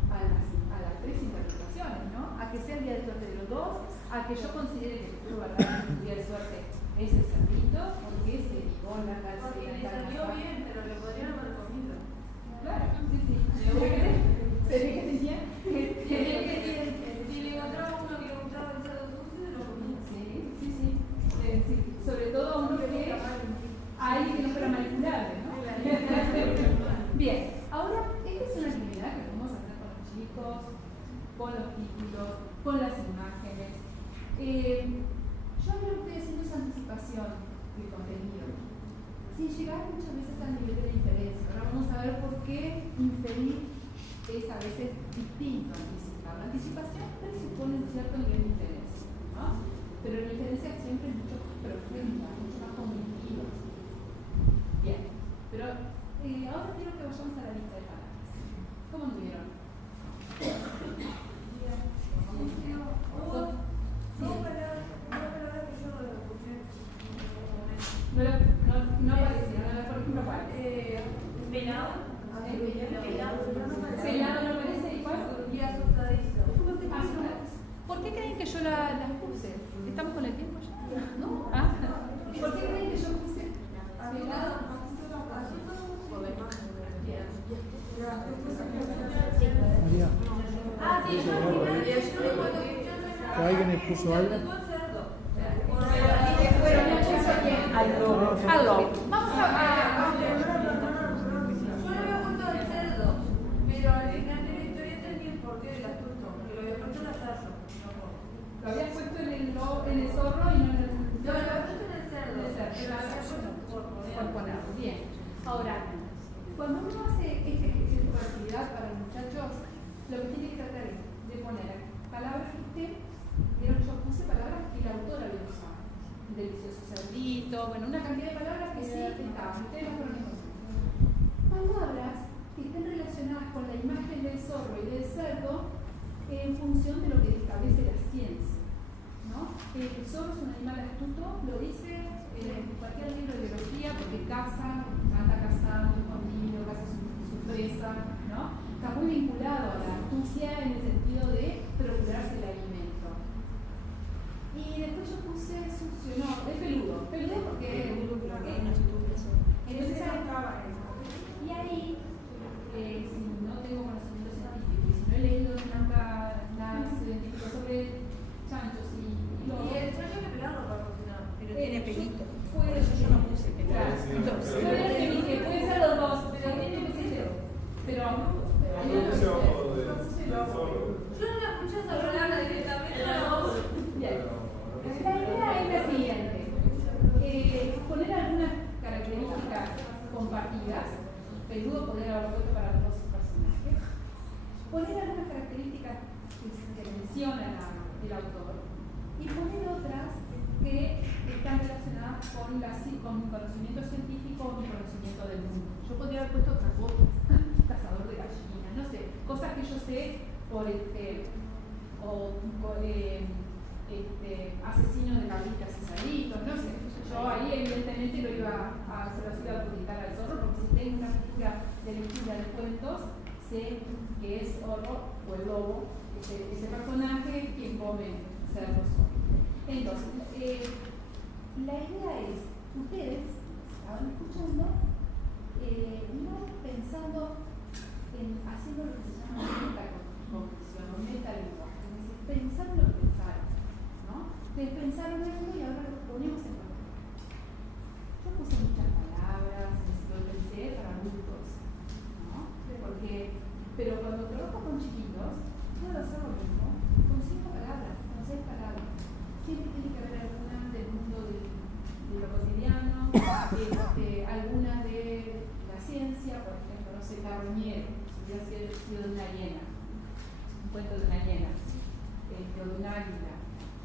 a las tres interpretaciones, ¿no? A que sea el día de suerte de los dos, a que yo considere que tuvo verdaderamente un día de suerte es el cerdito, porque se ligó la calceta. Porque le salió bien, pero le podrían haber comido. Claro, sí. Se ve que tenía. Si le encontraba uno que le gustaba el cerdo sucio, se lo comía. Sí. Sobre todo a uno que alguien que no fuera manipulable, ¿no? Bien, ahora, esta es una actividad que podemos hacer con los chicos, con los títulos, con las imágenes. Yo lo que estoy haciendo es anticipación del contenido, sin llegar muchas veces al nivel de la inferencia. Ahora vamos a ver por qué inferir es a veces distinto a anticipar. La anticipación presupone un cierto nivel de inferencia, ¿no? Pero la inferencia siempre es mucho más profunda, mucho más cognitiva. Bien, No aparece, por ejemplo, ¿cuál? Pelado. Pelado no aparece, ¿y cuál? Y asustadizo. ¿Por qué creen que yo las puse? ¿Estamos con el tiempo ya? ¿No? ¿Ah? ¿Por qué creen que yo puse pelado? María, Ah, sí, yo al final yo cuando ¿que alguien le puso algo? Algo. Vamos a yo lo había puesto el cerdo, pero al final de la historia entendí el porqué del astuto, porque lo había puesto en el cerdo. lo habías puesto en el zorro y no en el No, lo había puesto en el cerdo. En el cerdo. Pero lo había puesto por ponerlo. Bien. Ahora, cuando uno hace este ejercicio de actividad para los muchachos, lo que tiene que tratar es de poner palabras que usted, vieron, yo puse palabras que la autora había usado. Delicioso cerdito, bueno, una cantidad de palabras que sí estaban, ustedes las fueron encontrando. Palabras que estén relacionadas con la imagen del zorro y del cerdo en función de lo que establece la ciencia, ¿no? El zorro es un animal astuto, lo dice cualquier libro de biología, porque caza, anda cazando, escondido, caza su presa, ¿no? Está muy vinculado a la astucia en el sentido de procurarse el alimento. Y después yo puse sucio, no, es peludo porque y ahí, si no tengo conocimiento científico y si no he leído nunca nada científico sobre chanchos y lobos, Y el sueño que pelarlo para cocinar. Pero tiene pelito. Por eso yo no puse pelito. Claro. Puede ser los dos, pero tiene que ser. Pero Yo no la escuché hablar directamente. bien. La idea es la siguiente. Poner algunas características compartidas. Peludo podría haber puesto para los dos personajes. Poner algunas características que menciona el autor y poner otras que están relacionadas con conocimiento científico y conocimiento del mundo. Yo podría haber puesto otras cosas, cazador de gallinas, no sé, cosas que yo sé por asesino de cabritas y cerditos, no sé. Yo ahí evidentemente lo iba a adjudicar al zorro, porque si tengo una película de lectura de cuentos, sé que es zorro o el lobo, ese personaje quien come cerdos. Entonces, la idea es, ustedes estaban escuchando, no pensando en haciendo lo que se llama metacognición o metalenguaje, es decir, pensar lo que pensaron, ¿no? Ustedes pensaron esto y ahora lo ponemos en práctica. Yo puse muchas palabras, lo pensé para adultos, ¿no? Pero cuando trabajo con chiquitos, puedo hacer lo mismo con 5 palabras, con 6 palabras. Siempre tiene que haber algunas del mundo de lo cotidiano, algunas de la ciencia, por ejemplo, no sé, Carroñero, si hubiera sido de una hiena, un cuento de una hiena, o de un águila,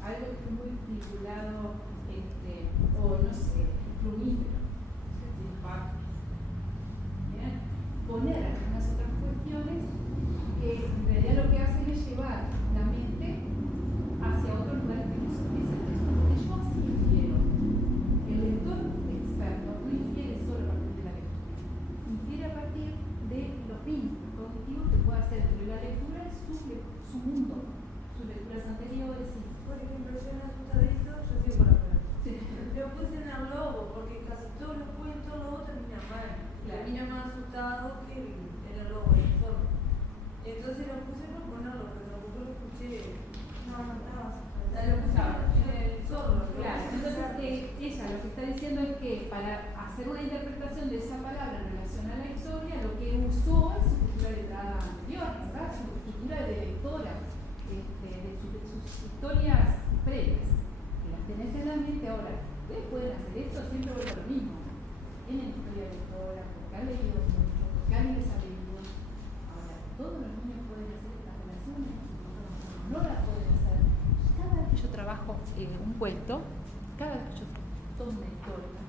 algo que esté muy vinculado, o no sé, plumífero, ¿bien? Poner algunas otras cuestiones que en realidad lo que hacen es llevar la mente hacia otros lugares que no son esos. Porque yo así infiero. El lector experto no infiere solo a partir de la lectura, infiere a partir de los vínculos cognitivos que puede hacer entre la lectura y su mundo, sus lecturas anteriores. Por ejemplo, yo en asustadizo, yo sigo con la palabra. Sí. Lo puse en el lobo, porque casi todos los cuentos lobos terminan mal. Terminan más asustados que en el lobo, en el zorro. Y entonces lo puse por ponerlo, pero tampoco lo escuché. No, lo puse en el zorro. Claro, entonces ella lo que está diciendo es que para hacer una interpretación de esa palabra en relación a la historia, lo que usó es su cultura letrada anterior, ¿verdad? Su cultura de lectora, de sus historias previas, que las tenés en la mente ahora. Ustedes pueden hacer esto, siempre vuelvo a lo mismo. Tienen historia lectora, porque han leído mucho, porque alguien les ha leído. Ahora, todos los niños pueden hacer estas relaciones, no las pueden hacer. Cada vez que yo trabajo un cuento, cada vez que yo tomo una historia,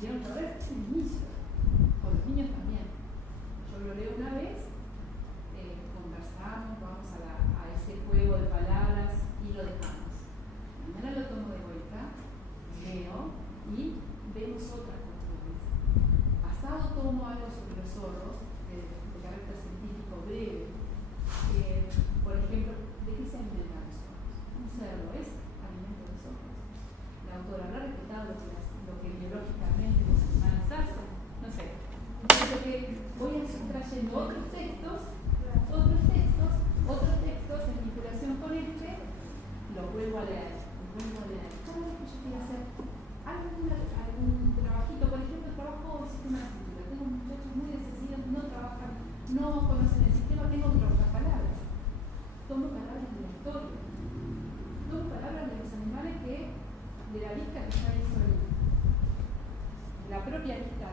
vieron que ahora es el inicio, con los niños también. Yo lo leo una vez, conversamos, vamos a ese juego de palabras y lo dejamos. Mañana lo tomo de vuelta, leo y propia lista,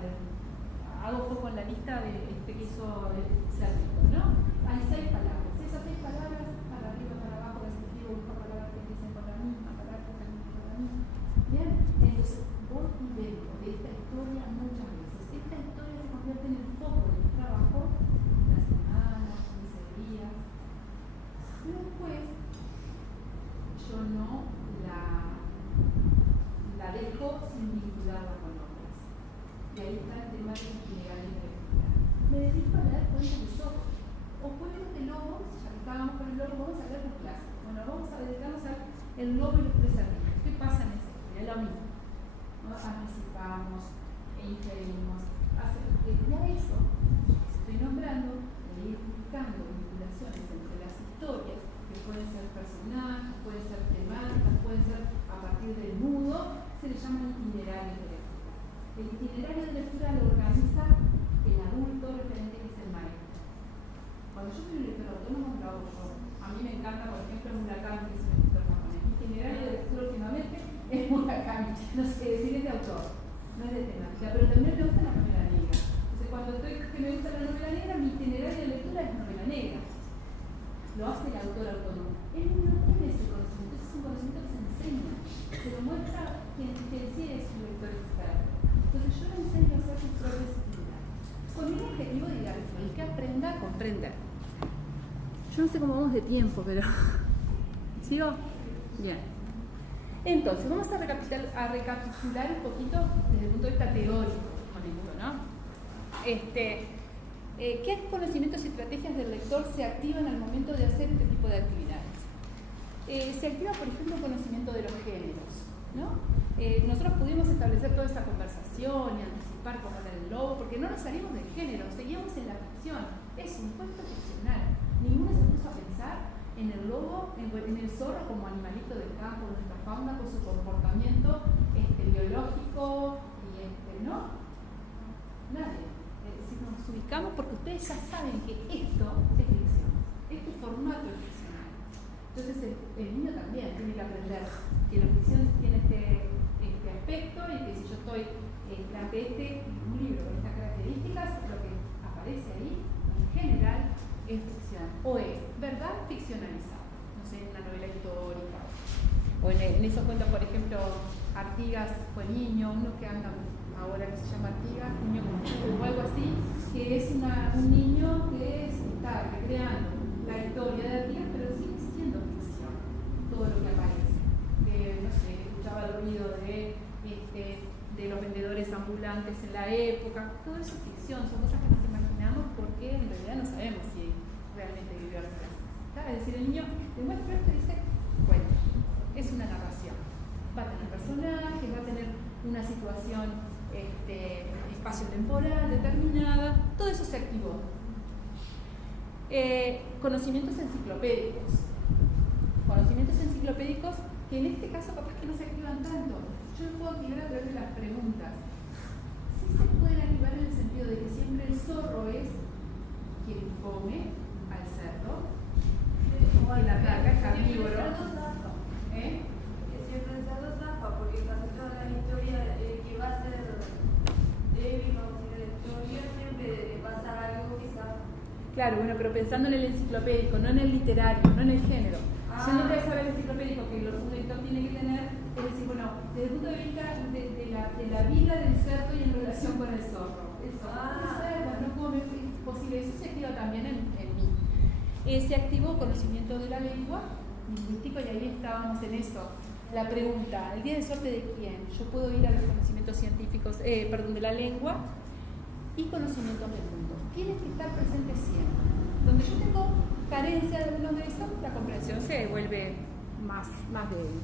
hago foco en la lista que hizo el cerdito, ¿no? Hay 6 palabras. Esas 6 palabras, para arriba, para abajo, descriptivo, busca palabras que empiecen con la misma, palabras que terminen con la misma. Bien, entonces voy y vengo de esta historia muchas veces. Esta historia se convierte en el foco de mi trabajo, las semanas, 15 días. Pero después, yo no la dejo sin vincularla con otras. Y ahí está el tema de itinerario de lectura. Me dedico a leer cuentos de Zorro o cuentos de lobos. Ya que estábamos con el lobo, vamos a leer los clásicos. Bueno, vamos a dedicarnos al el lobo y los 3 cerditos. ¿Qué pasa en esa historia? Lo mismo, ¿no? Anticipamos e inferimos. Y a eso estoy nombrando de ir buscando vinculaciones entre las historias, que pueden ser personales, pueden ser temáticas, pueden ser a partir del mudo, se le llama itinerario de lectura. El itinerario de lectura lo organiza el adulto referente, que es el maestro. Cuando yo soy un lector autónomo, lo hago yo. A mí me encanta, por ejemplo, Murakami, que es un escritor japonés. Mi itinerario de lectura últimamente es Murakami. No sé qué decir, es de autor, no es de temática, pero también me gusta la novela negra. Entonces, cuando estoy que me gusta la novela negra, mi itinerario de lectura es novela negra. Lo hace el autor autónomo. Él no tiene ese conocimiento, es un conocimiento que se enseña, se lo muestra quien sí es un lector experto. Entonces yo le enseño a hacer sus propios itinerarios, con un objetivo didáctico, el que aprenda a comprender. Yo no sé cómo vamos de tiempo, pero... ¿Sigo? Bien. Entonces, vamos a recapitular un poquito desde el punto de vista teórico con esto, ¿no? ¿Qué conocimientos y estrategias del lector se activan al momento de hacer este tipo de actividades? Se activa, por ejemplo, el conocimiento de los géneros, ¿no? Nosotros pudimos establecer toda esa conversación y anticipar cómo era el lobo, porque no nos salimos del género, seguíamos en la ficción. Es un cuento ficcional. Ninguno se puso a pensar en el lobo, en el zorro como animalito del campo, de nuestra fauna, con su comportamiento biológico y ¿no? Nadie. Nos ubicamos porque ustedes ya saben que esto es ficción, este formato es ficcional. Entonces el niño también tiene que aprender que la ficción tiene este aspecto y que si yo estoy ante un libro con estas características, lo que aparece ahí en general es ficción o es verdad ficcionalizada, no sé, en una novela histórica o en esos cuentos, por ejemplo, Artigas fue niño, uno que anda ahora que se llama Artigas, niño o algo así, que es un niño que está recreando la historia de Artigas, pero sigue siendo ficción todo lo que aparece. No sé, escuchaba el ruido de los vendedores ambulantes en la época, todo eso es ficción, son cosas que nos imaginamos porque en realidad no sabemos si realmente vivió la clase. Es decir, el niño demuestra esto y dice, bueno, es una narración. Va a tener personajes, va a tener una situación espacio-temporal determinada, todo eso se activó. Conocimientos enciclopédicos. Conocimientos enciclopédicos que en este caso capaz que no se activan tanto. Yo lo puedo activar a través de las preguntas. Sí se pueden activar en el sentido de que siempre el zorro es quien come al cerdo, quien ataca, es carnívoro. Que siempre el cerdo zafa, porque casi toda la historia que va a ser débil, vamos a decir, la historia, siempre le pasa algo que zafa. Claro, bueno, pero pensando en el enciclopédico, no en el literario, no en el género. Si uno quiere saber el enciclopédico que un lector tiene que tener, es decir, bueno, desde el punto de vista de la vida del cerdo y en relación con el zorro. El cerdo no come, es posible, eso se activa también en mí. Se activó conocimiento de la lengua lingüístico y ahí estábamos en eso. La pregunta, ¿el día de suerte de quién? Yo puedo ir a los conocimientos científicos, de la lengua y conocimientos del mundo. Tienen que estar presentes siempre. Donde yo tengo carencia de alguno de esos, la comprensión se vuelve más débil.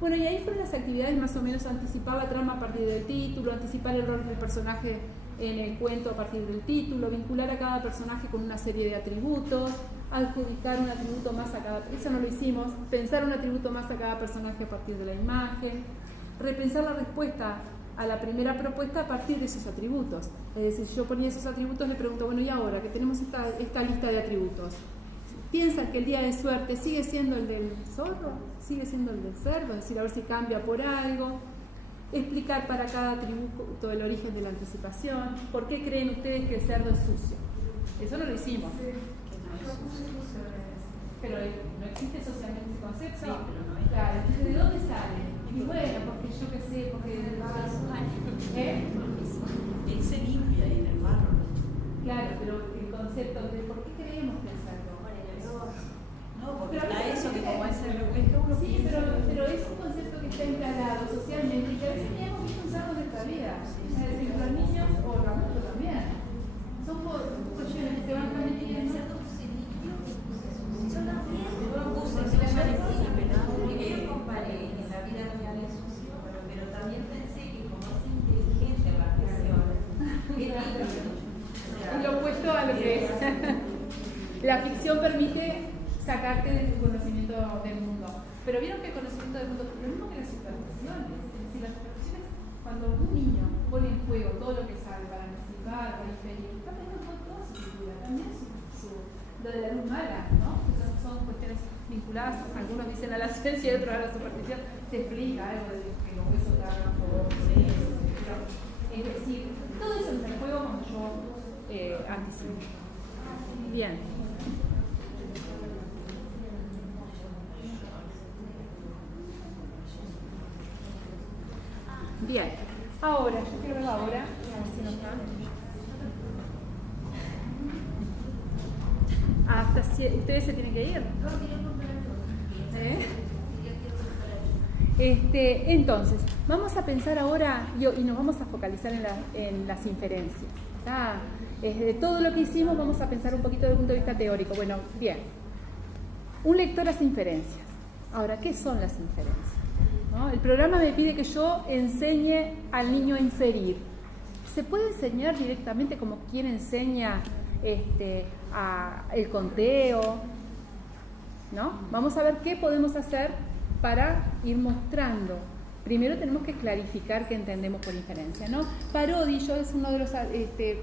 Bueno, y ahí fueron las actividades más o menos anticipar la trama a partir del título, anticipar el rol del personaje en el cuento a partir del título, vincular a cada personaje con una serie de atributos, adjudicar un atributo más a cada, eso no lo hicimos, pensar un atributo más a cada personaje a partir de la imagen, repensar la respuesta a la primera propuesta a partir de esos atributos. Es decir, si yo ponía esos atributos, le pregunto, bueno, y ahora que tenemos esta lista de atributos, ¿piensan que el día de suerte sigue siendo el del zorro? ¿Sigue siendo el del cerdo? Es decir, a ver si cambia por algo. explicar para cada atributo el origen de la anticipación, por qué creen ustedes que el cerdo es sucio. Eso no lo hicimos. Pero no existe socialmente ese concepto. Sí, pero no es. Claro, entonces, ¿de dónde sale? Y bueno, porque yo qué sé, porque... Él se limpia ahí en el barro. Claro, pero el concepto de por qué creemos que el cerdo. No, porque Pero está a veces eso que está- como es el Sí, pero es un concepto que está instalado socialmente y que a veces ni hemos visto usarlo en nuestra vida. Es decir, los niños o los adultos también. Son cuestiones que se van transmitiendo. Yo también. Yo lo puse, se llama porque comparé en la vida real es sucio, pero también pensé que como es inteligente la ficción, es limpio. Es lo opuesto a lo que es. La ficción permite sacarte de tu conocimiento del mundo. Pero vieron que el conocimiento del mundo, lo mismo que las supersticiones. Es decir, las supersticiones, cuando un niño pone en juego todo lo que sabe para investigar, para inferir, está poniendo en juego toda su cultura, también lo de la luz mala, ¿no? Esas son cuestiones vinculadas, algunos dicen a la ciencia y otros a la superstición. Se explica algo de que los huesos cargan por es decir, todo eso entra en juego cuando yo anticipo. Bien. Bien. Ahora, yo quiero verlo ahora. Si no está. Hasta si ustedes se tienen que ir. Entonces, vamos a pensar ahora y nos vamos a focalizar en las inferencias. De todo lo que hicimos vamos a pensar un poquito desde el punto de vista teórico. Bueno, bien. Un lector hace inferencias. Ahora, ¿qué son las inferencias? ¿No? El programa me pide que yo enseñe al niño a inferir. ¿Se puede enseñar directamente como quien enseña el conteo? ¿No? Vamos a ver qué podemos hacer para ir mostrando. Primero tenemos que clarificar qué entendemos por inferencia, ¿no? Parodi, yo es uno de los,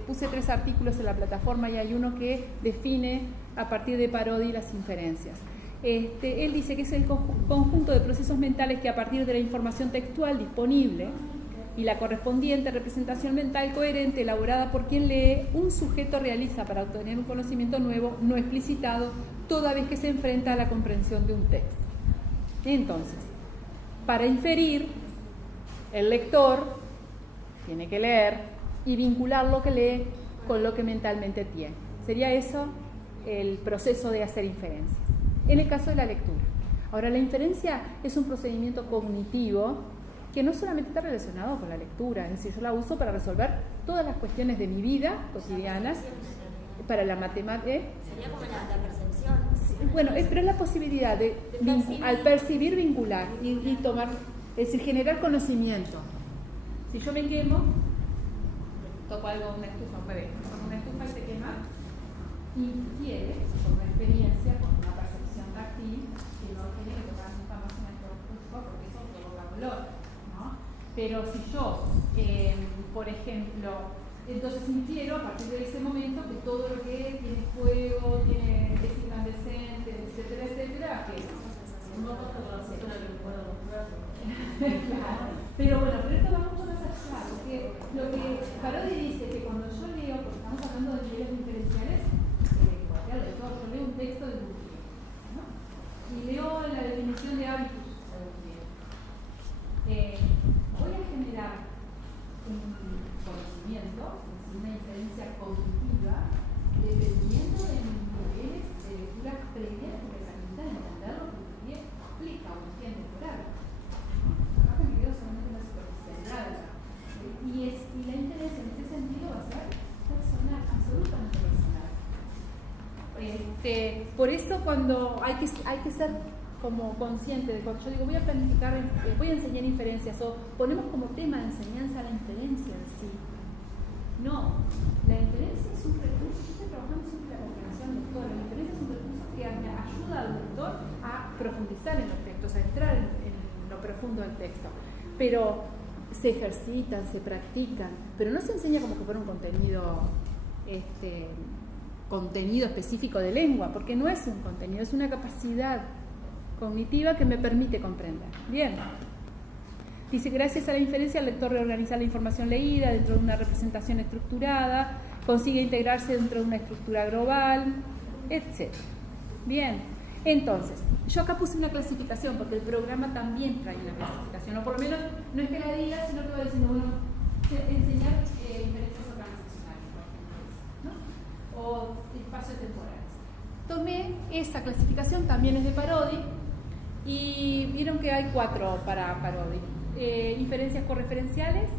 puse 3 artículos en la plataforma y hay uno que define a partir de Parodi las inferencias. Él dice que es el conjunto de procesos mentales que a partir de la información textual disponible y la correspondiente representación mental coherente elaborada por quien lee, un sujeto realiza para obtener un conocimiento nuevo, no explicitado, toda vez que se enfrenta a la comprensión de un texto. Entonces, para inferir, el lector tiene que leer y vincular lo que lee con lo que mentalmente tiene. Sería eso el proceso de hacer inferencias. En el caso de la lectura. Ahora, la inferencia es un procedimiento cognitivo que no solamente está relacionado con la lectura, es decir, yo la uso para resolver todas las cuestiones de mi vida cotidianas, para la matemática. Sería como la percepción. Sí, bueno, pero es la posibilidad de al percibir, vincular y tomar, es decir, generar conocimiento. Si yo me quemo, toco algo, una estufa, con una estufa y se quema, infiere, con una experiencia, con una percepción táctil, que no tiene que tocar nunca más una estufa porque eso provoca dolor, ¿no? Pero si yo, por ejemplo, entonces infiero a partir de ese momento que todo lo que tiene fuego, es incandescente, etcétera, etcétera, que pero bueno, pero esto va mucho más allá, porque lo que Parodi dice que cuando yo leo, porque estamos hablando de niveles diferenciales, yo leo un texto de Bourdieu, ¿no? Y leo la definición de hábitus de Bourdieu. Voy a generar un conocimiento, una inferencia cognitiva, dependiendo de mis niveles de lectura previa que me permitan entender lo que Bourdieu explica o entiende por algo. Acá me quedo solamente en la superficialidad. Y la inferencia en este sentido va a ser personal, absolutamente personal. Por eso cuando hay que ser como consciente de cuando yo digo voy a planificar, voy a enseñar inferencias o ponemos como tema de enseñanza la inferencia en sí. No, la inferencia es un recurso, yo estoy trabajando siempre en la comprensión lectora, la inferencia es un recurso que ayuda al lector a profundizar en los textos, a entrar en lo profundo del texto. Pero se ejercitan, se practican, pero no se enseña como que fuera un contenido específico de lengua, porque no es un contenido, es una capacidad cognitiva que me permite comprender. Bien. Dice, gracias a la inferencia el lector reorganiza la información leída dentro de una representación estructurada, consigue integrarse dentro de una estructura global, etc. Bien, entonces, yo acá puse una clasificación porque el programa también trae una clasificación, o por lo menos no es que la diga, sino que va diciendo, bueno, enseñar diferencias organizacionales, ¿no? O espacios temporales. Tomé esa clasificación, también es de Parodi, y vieron que hay 4 para Parodi. Inferencias correferenciales,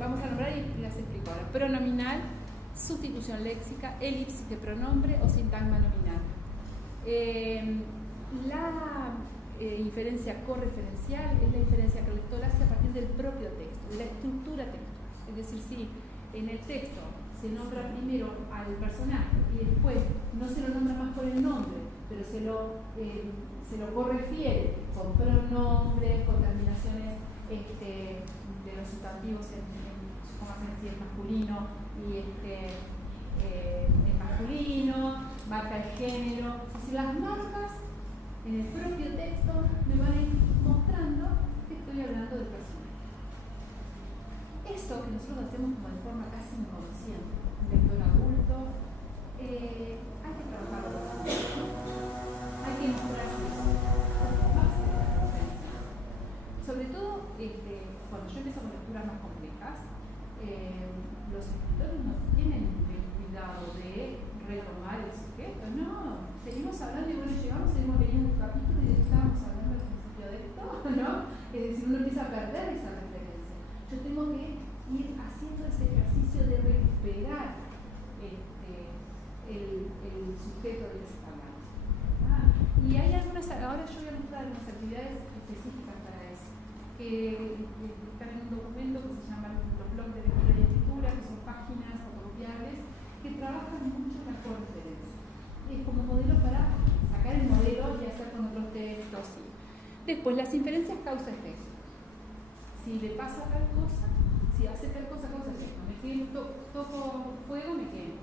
vamos a nombrar y las explico ahora. Pronominal, sustitución léxica, elipsis de pronombre o sintagma nominal. La inferencia correferencial es la inferencia que el lector hace a partir del propio texto, de la estructura textual. Es decir, si en el texto se nombra primero al personaje y después no se lo nombra más por el nombre, pero se lo correfiere con pronombres, con terminaciones de los sustantivos si es masculino y es masculino, marca el género. Si las marcas en el propio texto me van a ir mostrando que estoy hablando del personaje. Esto que nosotros hacemos como de forma casi inconsciente, un lector adulto, hay que trabajarlo. Hay que mostrarse sobre todo cuando yo empiezo con lecturas más complejas, los escritores no tienen el cuidado de retomar el sujeto, no, seguimos hablando y bueno, seguimos leyendo un capítulo y estábamos hablando al principio de esto, ¿no? Es decir, uno empieza a perder esa referencia. Yo tengo que ir haciendo ese ejercicio de recuperar el sujeto de ese tamaño. Y hay algunas, ahora yo voy a mostrar algunas actividades específicas para eso, que están en un documento que se llama los blogs de lectura y escritura, que son páginas fotocopiables, que trabajan mucho la correferencia. Es como modelo para sacar el modelo y hacer con otros textos. Sí. Después, las inferencias causa-efecto. Si le pasa tal cosa, si hace tal cosa, causa-efecto. Me quemo, toco fuego, me quemo.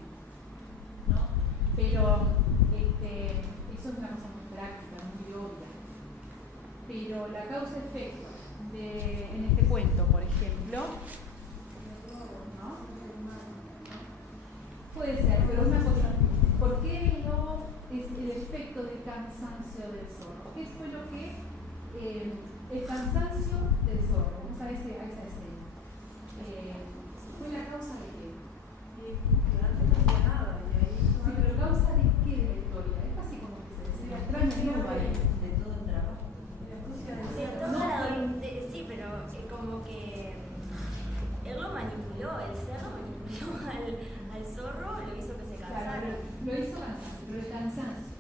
¿No? Pero eso es una cosa muy práctica, muy obvia. Pero la causa-efecto en este cuento, por ejemplo, ¿no? Puede ser, pero una cosa, ¿por qué no es el efecto del cansancio del zorro? ¿Qué fue lo que el cansancio del zorro? Vamos a esa escena. ¿Fue la causa de qué? Que antes no hacía nada. Sí, pero causa de qué de la historia? Es casi como que se decía de todo el trabajo. Sí, pero como que él lo manipuló, el cerdo manipuló al zorro, lo hizo que se cansara. Claro, lo hizo cansancio, pero el cansancio,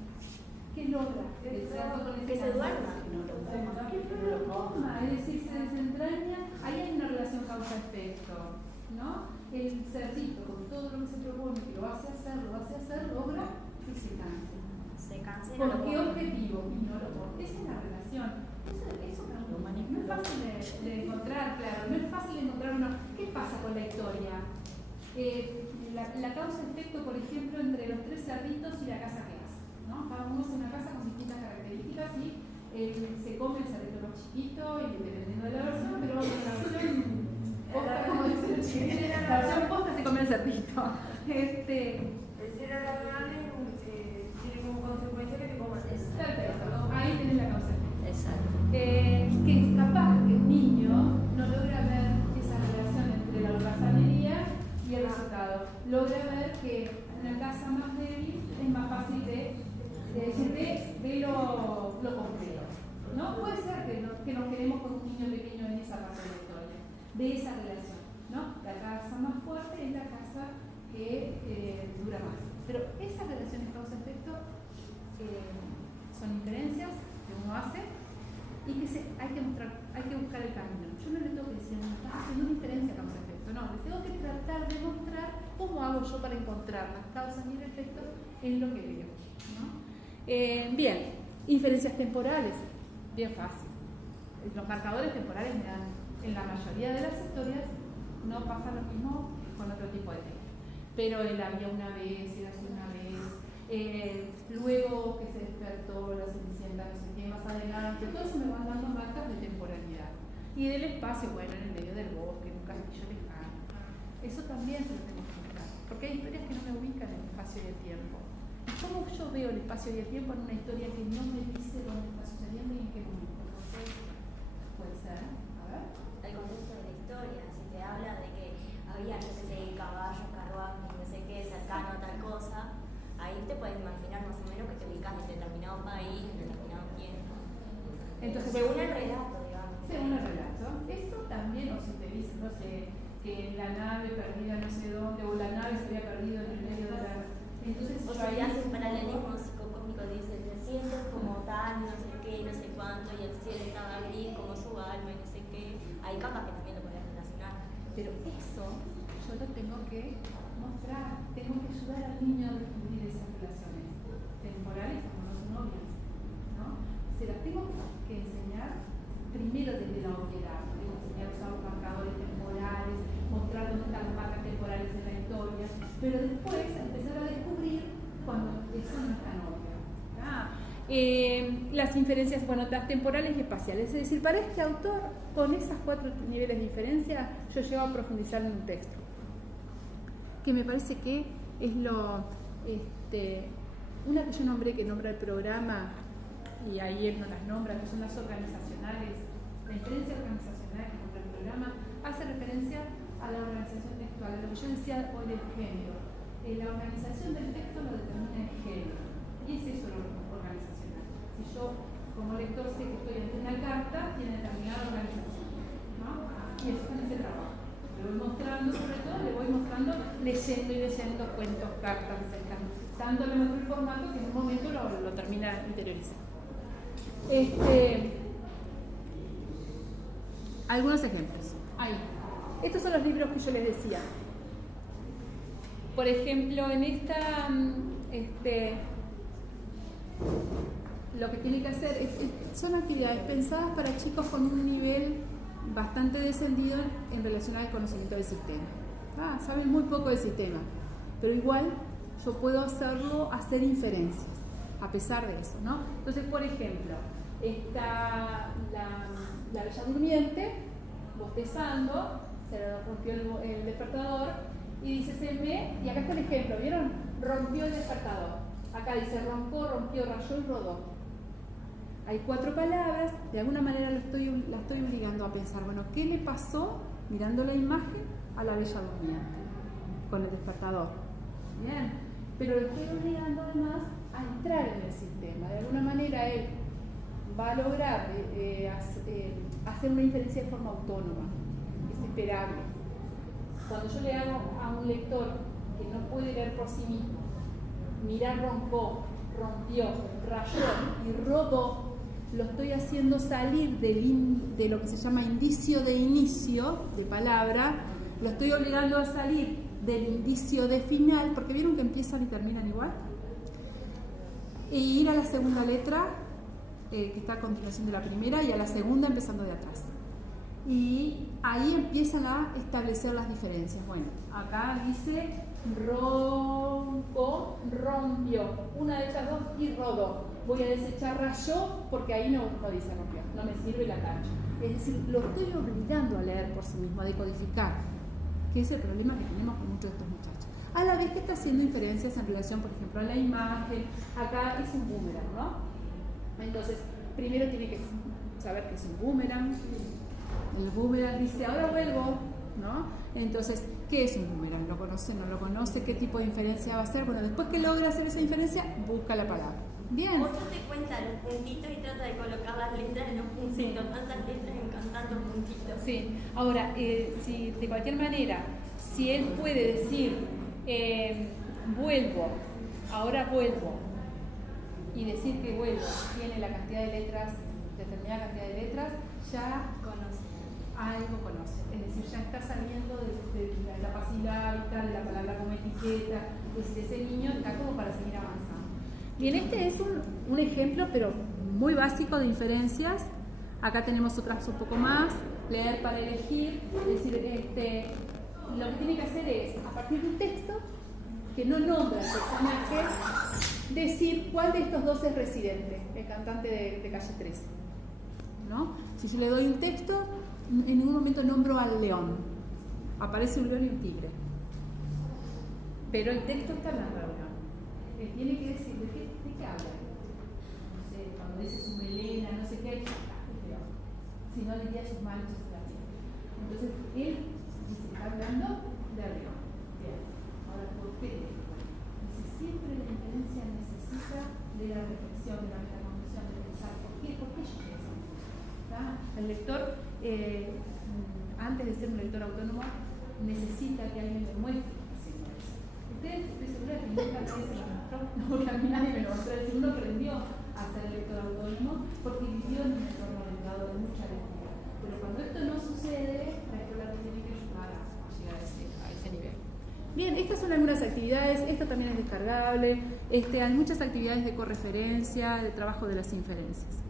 ¿qué logra el cerdo con ese Que se duerma. Que no lo coma, es decir, se desentraña, ahí hay una relación causa-efecto, ¿no? El cerdito, con todo lo que se propone, que lo hace hacer, logra que se canse. Se cansa y no ¿Por lo qué come. objetivo? Y no lo pone. Esa es la relación. Eso no es fácil de encontrar, claro. No es fácil de encontrar una. ¿Qué pasa con la historia? La causa-efecto, por ejemplo, entre los 3 cerditos y la casa que hace, ¿no? Cada uno es una casa con distintas características y se come el cerdito más chiquito y dependiendo de la versión, pero en la versión posta, como dice el chile, la versión posta se come el cerdito. El ser agradable tiene como consecuencia que te comas eso. Perfecto, ahí tenés la causa-efecto. Exacto. Que es capaz que el niño no logra ver esa relación entre la holgazanería y el resultado. Logra ver que una casa más débil es más fácil de lo concreto. ¿No? Puede ser que nos quedemos con un niño pequeño en esa parte de la historia, de esa relación. ¿No? La casa más fuerte es la casa que dura más. Pero esas relaciones causa-efecto son inferencias que uno hace y que hay que buscar el camino. Yo no le tengo que decir, no estás haciendo una inferencia causa-efecto, no, le tengo que tratar de mostrar cómo hago yo para encontrar las causas y el efecto en lo que veo, ¿no? Bien, inferencias temporales, bien fácil. Los marcadores temporales me dan, en la mayoría de las historias no pasa lo mismo con otro tipo de texto. Pero él había una vez, era así una vez, luego que se despertó la Cenicienta, no sé qué, más adelante, todo eso me van dando marcas de temporalidad. Y del espacio, bueno, en el medio del bosque, en un castillo lejano. Eso también se lo tengo que explicar, porque hay historias que no me ubican en el espacio y el tiempo. ¿Y cómo yo veo el espacio y el tiempo en una historia que no me dice dónde está sucediendo y en qué momento? Entonces, puede ser, a ver. El contexto de la historia, si te habla de que había, no sé, caballos, carruajes, no sé qué, cercano a tal cosa, ahí te puedes imaginar más o menos que te ubicas en determinado país, en determinado tiempo. Entonces, según el relato, digamos. Según el relato. Esto también, o si te dice, no sé, que la nave perdida no sé dónde, o la nave se había perdido en el medio de la... Entonces, O sea, hacen paralelismo psicocósmico, dicen, te sientes como tal, no sé qué, no sé cuánto, y el cielo estaba gris como su alma, y no sé qué. Ahí capaz que también lo podés relacionar. Pero eso yo lo tengo que mostrar, tengo que ayudar al niño a descubrir esas relaciones temporales como no son obvias, ¿no? Se las tengo que enseñar primero desde la obviedad, tengo que enseñar a usar los marcadores temporales, mostrar dónde están las marcas temporales en la historia, pero después empezar a descubrir cuando eso no es tan obvio. Las inferencias, bueno, las temporales y espaciales, es decir, para este autor, con esas 4 niveles de inferencia, yo llego a profundizar en un texto, que me parece que es lo, una que yo nombré, que nombra el programa, y ahí él no las nombra, que son las organizacionales. La inferencia organizacional que nombra el programa hace referencia a la organización textual, a lo que yo decía hoy del género. La organización del texto lo determina el género, y es eso lo organizacional. Si yo como lector sé que estoy ante una carta, tiene determinada organización, ¿no? Y eso es ese trabajo. Le voy mostrando, sobre todo, le voy mostrando leyendo y leyendo cuentos, cartas, dándole otro formato que en un momento lo termina interiorizando. Algunos ejemplos. Ahí. Estos son los libros que yo les decía. Por ejemplo, en esta, lo que tiene que hacer son actividades pensadas para chicos con un nivel bastante descendido en relación al conocimiento del sistema. Saben muy poco del sistema, pero igual yo puedo hacer inferencias a pesar de eso, ¿no? Entonces, por ejemplo, está la Bella Durmiente bostezando, se le rompió el despertador y dice y acá está el ejemplo, ¿vieron? Rompió el despertador. Acá dice rompió, rayó y rodó. Hay 4 palabras, de alguna manera la estoy obligando a pensar, bueno, ¿qué le pasó mirando la imagen a la Bella Durmiente con el despertador? Bien, pero lo estoy obligando además a entrar en el sistema. De alguna manera él va a lograr hacer una inferencia de forma autónoma, es esperable. Cuando yo le hago a un lector que no puede leer por sí mismo, mirar rompió, rayó y rodó, lo estoy haciendo salir de lo que se llama indicio de inicio de palabra, lo estoy obligando a salir del indicio de final, porque vieron que empiezan y terminan igual, y ir a la segunda letra, que está a continuación de la primera, y a la segunda empezando de atrás. Y ahí empiezan a establecer las diferencias. Bueno, acá dice rompió, una de estas dos, y rodó. Voy a desechar rayó porque ahí no dice rompió, no me sirve la tacha. Es decir, lo estoy obligando a leer por sí mismo, a decodificar, que es el problema que tenemos con muchos de estos muchachos. A la vez que está haciendo inferencias en relación, por ejemplo, a la imagen. Acá es un boomerang, ¿no? Entonces, primero tiene que saber que es un boomerang. El boomerang dice, ahora vuelvo, ¿no? Entonces, ¿qué es un boomerang? ¿Lo conoce? ¿No lo conoce? ¿Qué tipo de inferencia va a hacer? Bueno, después que logra hacer esa inferencia, busca la palabra. Bien. Otro te cuenta los puntitos y trata de colocar las letras en los puntitos, tantas letras en tantos puntitos. Sí, ahora, si de cualquier manera, si él puede decir, vuelvo, ahora vuelvo, y decir que vuelvo, tiene la cantidad de letras, determinada cantidad de letras, ya algo conoce. Es decir, ya está saliendo de la etapa silábica, de la palabra como etiqueta. Es decir, ese niño está como para seguir avanzando. Bien, este es un ejemplo, pero muy básico de inferencias. Acá tenemos otras un poco más. Leer para elegir. Es decir, lo que tiene que hacer es, a partir de un texto, que no nombra al personaje, decir cuál de estos dos es residente, el cantante de Calle 13. ¿No? Si yo le doy un texto, en ningún momento nombro al león. Aparece un león y un tigre. Pero el texto está hablando del león. Tiene que decir, ¿de qué habla? No sé, cuando dice su melena, no sé qué, es león. Si no, diría sus manchas en la piel. Entonces, él dice, está hablando del león. Bien. Ahora, ¿por qué? Dice, siempre la inferencia necesita de la reflexión, de la metaconcepción, de pensar, ¿por qué yo pienso? El lector, antes de ser un lector autónomo, necesita que alguien le muestre haciendo eso. Ustedes, estoy segura que nunca se lo mostró, no, que a mí nadie me lo mostró. El segundo aprendió a ser lector autónomo porque vivió en un entorno alentado de mucha lectura. Pero cuando esto no sucede, la escuela te tiene que ayudar a llegar a ese nivel. Bien, estas son algunas actividades. Esto también es descargable. Hay muchas actividades de correferencia, de trabajo de las inferencias.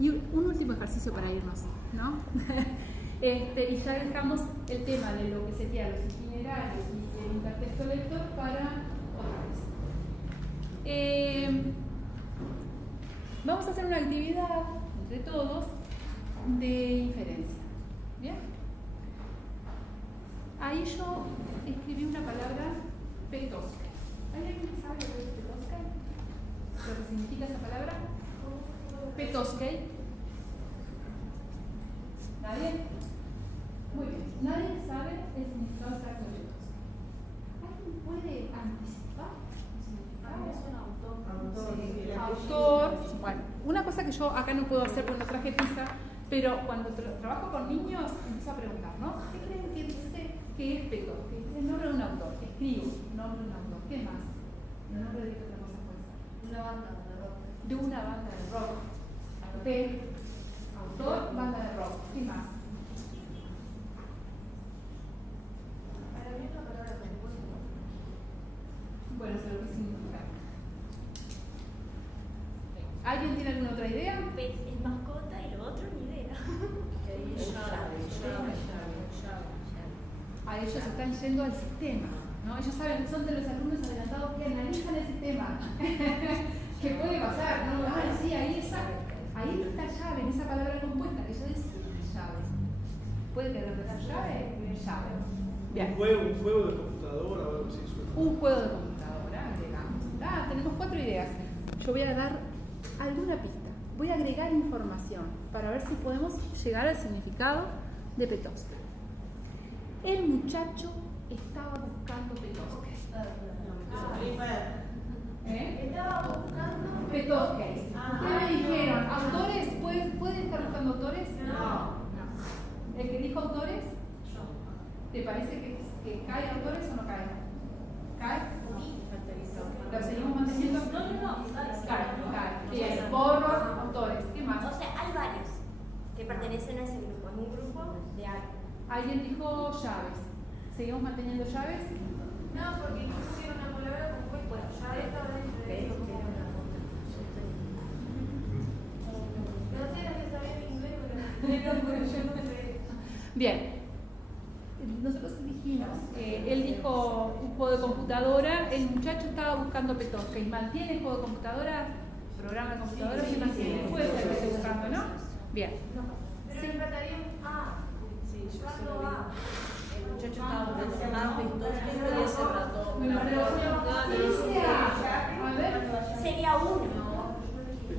Y un último ejercicio para irnos, ¿no? Y ya dejamos el tema de lo que serían los itinerarios y el intertexto lector para otra vez. Vamos a hacer una actividad entre todos de inferencia. ¿Bien? Ahí yo escribí una palabra petosca. ¿Hay alguien que sabe lo que es petosca? ¿Lo que significa esa palabra? Petoskey. ¿Nadie? Muy bien. Nadie sabe el significado exacto de Petoskey. ¿Alguien puede anticipar el significado? Es un autor. Autor. Bueno, una cosa que yo acá no puedo hacer porque no traje pizza, pero cuando trabajo con niños empiezo a preguntar, ¿no? ¿Qué creen que dice que es Petoskey? El nombre de un autor. Escribo el nombre de un autor. ¿Qué más? El nombre de otra cosa puede ser. Una banda de rock. De una banda de rock. De autor, banda de rock. ¿Qué más? Para mí es una palabra compuesta. Bueno, eso es lo que significa. ¿Alguien tiene alguna otra idea? Es mascota y lo otro ni idea. A ellos están yendo al sistema, ¿no? Ellos saben, son de los alumnos adelantados que analizan el sistema. ¿Qué puede pasar? ¿No? Ah, sí, ahí está llave, en esa palabra compuesta que yo decía llave. ¿Puede tener esa llave? Llave. Bien. Un juego de computadora o algo así. Un juego de computadora, agregamos. Tenemos 4 ideas. Yo voy a dar alguna pista. Voy a agregar información para ver si podemos llegar al significado de Petoskey. El muchacho estaba buscando Petoskey. Estaba buscando Petoskey. ¿Qué me dijeron? ¿Autores? ¿Pueden estar buscando autores? No. ¿El que dijo autores? ¿Te parece que cae autores o no cae? ¿Cae? ¿Lo seguimos manteniendo? No. Cae. Bien. Borro, autores. ¿Qué más? O sea, hay varios que pertenecen a ese grupo. Es un grupo de alguien. Alguien dijo llaves. ¿Seguimos manteniendo llaves? No, porque no pusieron una palabra compuesta. Bueno, ya estaba dentro de eso. No sé las que sabían en inglés, pero yo no sé. Bien. Nosotros dijimos, él dijo un juego de computadora, el muchacho estaba buscando Petoskey. ¿Mantiene el juego de computadora? ¿Programa de computadora? ¿Se mantiene? Puede ser que esté buscando, ¿no? Bien. Pero le faltaría un A. ¿Cuándo A? El muchacho estaba buscando Petoskey y ese rato. Bueno, pero dice A ver. Sería uno.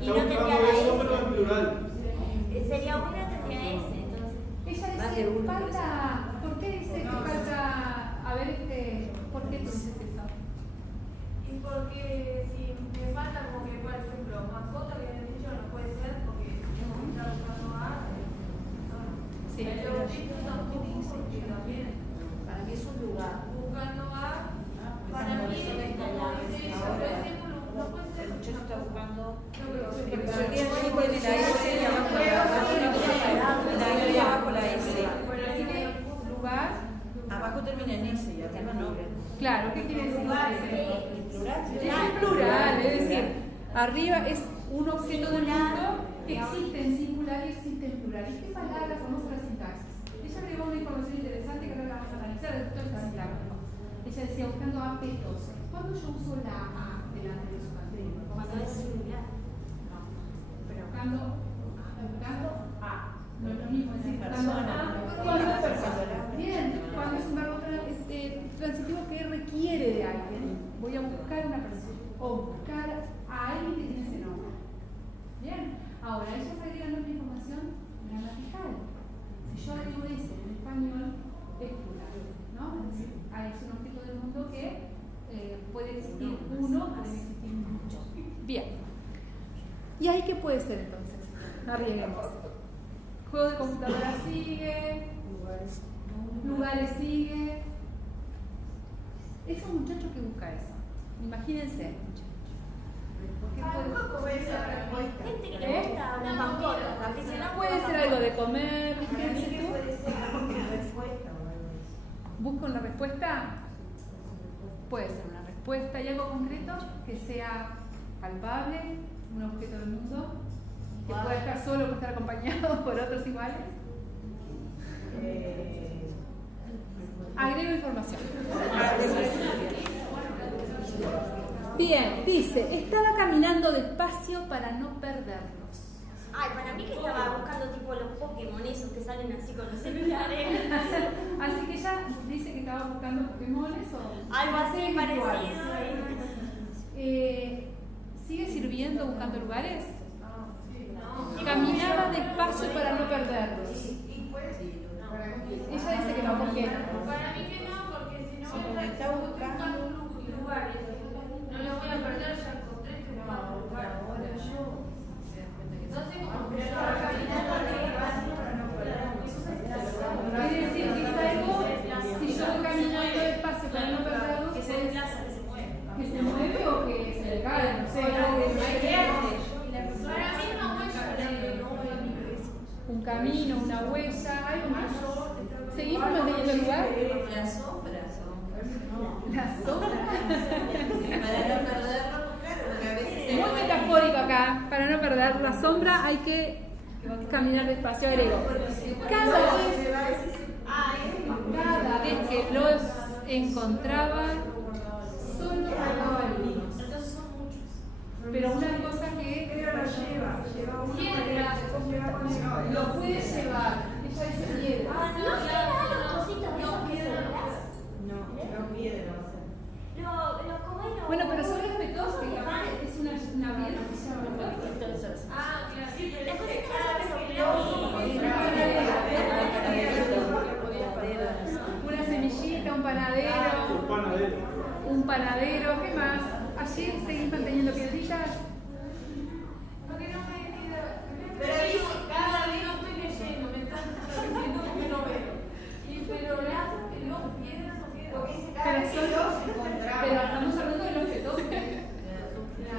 Y no Está tendría buscando la eso, S. pero en plural. Sería uno y tendría S. Entonces. Ella dice que falta. ¿Por qué dice que falta? A ver, ¿por qué tú dices eso? Y porque si me falta como que, por ejemplo, mascota que habían dicho no puede ser porque está buscando A. Sí. Pero esto tampoco porque también Para mí es un lugar. buscando A. Para mí es como dice ella, por ejemplo, no puede ser. El muchacho está buscando. No, pero Pero tiene la S y abajo la S. Bueno, así que lugar. Abajo termina en S y arriba no. Claro, ¿qué quiere decir? En plural. Es en plural, es decir, arriba es un objeto del mundo que existe en singular y existe en plural. ¿Y qué palabra conoce la sintaxis? Ella agregó una información interesante que ahora la vamos a analizar. ella decía buscando apetos. ¿Cuándo yo uso la A delante de sustantivo? Cuando es singular. No, pero buscando A. No es lo mismo decir buscando A cuando es persona. Bien, cuando es un verbo transitivo que requiere de alguien. Voy a buscar una persona o buscar a alguien que tiene ese nombre. Bien, ahora ellos agregan otra información gramatical. Si yo agrego ese en español, es plural, ¿no? Es decir, es un objeto del mundo que puede existir uno, pueden existir muchos. Bien. ¿Y ahí qué puede ser entonces? Arriesguemos. Juego de computadora sigue. Lugares sigue. Es un muchacho que busca eso. Imagínense. ¿Qué puede ser? Gente que le gusta una mascota, aficionado. Puede ser algo de comer. ¿Qué Para mí dices que tú? puede ser una respuesta o algo así. ¿Busco una respuesta? Puede ser una respuesta y algo concreto que sea palpable, un objeto del mundo, que pueda estar solo o pueda estar acompañado por otros iguales. Agrego información. Bien, dice, estaba caminando despacio para no perderlos. Ay, para mí que estaba buscando tipo los Pokémon esos que salen así con los celulares. Así que ella dice que estaba buscando Pokémones o Algo así virtuales. parecido. ¿Sigue sirviendo buscando lugares? Caminaba despacio para no perderlos. Ella dice que no, ¿por qué? Para mí que no, porque si no Sí, me está buscando lugares. No lo voy a perder, ya encontré este lugar. No sé cómo Quiere decir que es algo, si yo voy caminando despacio para no perderlos, Que se desplaza, que se mueve. que se mueve o que se le cae, no sé, algo que no hay Para mí no huella. un camino, una huella, algo más. ¿Seguimos manteniendo el lugar? Las sombras son. La sombra. Para no perderlo, claro, porque a veces. Muy metafórico acá, para no perder la sombra hay que caminar despacio, agrego. Cada vez que los encontraba, solo faltaba algunos. Entonces son muchos. Pero una cosa que lo puede llevar, ella dice piedra. ¿No será los cositos de esos que se desplazan? No piedra, o sea. ¿Cómo es lo? Bueno, pero son respetuosos que capaz es una piedra que se llama Ah, claro. Sí, pero Las es que cositas cada esas vez que que una semillita, un panadero, ¿qué más? Allí seguís manteniendo piedritas. Porque no me queda. Pero dice, cada vez no estoy leyendo, me están diciendo que no veo. Pero las piedras no quedan. porque dice cada vez que los encontraba. Pero estamos hablando de los objetos.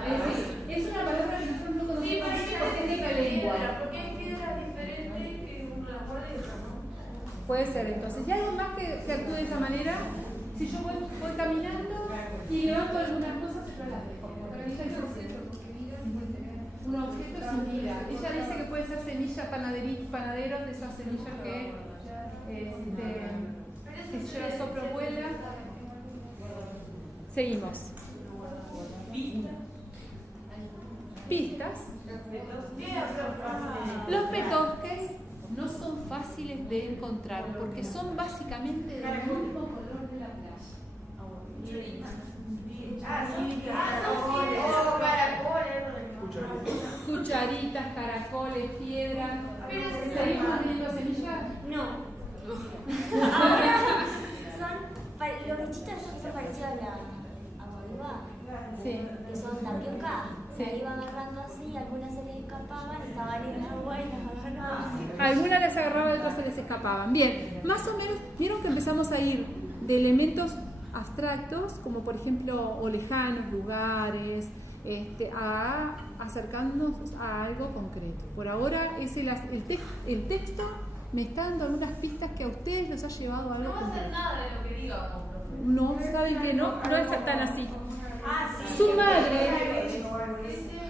Es decir, es una palabra que nosotros no Sí, conocemos parece porque es de la lengua. porque hay piedras diferentes que uno las guarda y otras no. Puede ser, entonces. ¿Y algo más que actúe de esa manera? Si yo voy caminando y levanto algunas cosas, yo las dejo. Para ella es un objeto sin vida. Ella dice que puede ser semilla panaderos, de esas semillas que si yo soplo vuela. Seguimos. Pistas. Los petosques no son fáciles de encontrar porque son básicamente del mismo color de la playa. Cucharitas, caracoles, piedras. ¿Seguimos teniendo semillas? No. Ahora los bichitos esos que son parecidos a la aguaviva, Sí. que son tapioca, Sí. se iban agarrando así, algunas se les escapaban, estaban en el agua y las agarraban. Algunas les agarraba y otras se les escapaban. Bien, más o menos, vieron que empezamos a ir de elementos abstractos, como por ejemplo, o lejanos, lugares, a acercarnos a algo concreto. Por ahora, el texto me está dando algunas pistas que a ustedes los ha llevado a algo No va a hacer concreto. nada de lo que digamos. No, saben que no es tan así. Ah, sí. Su madre.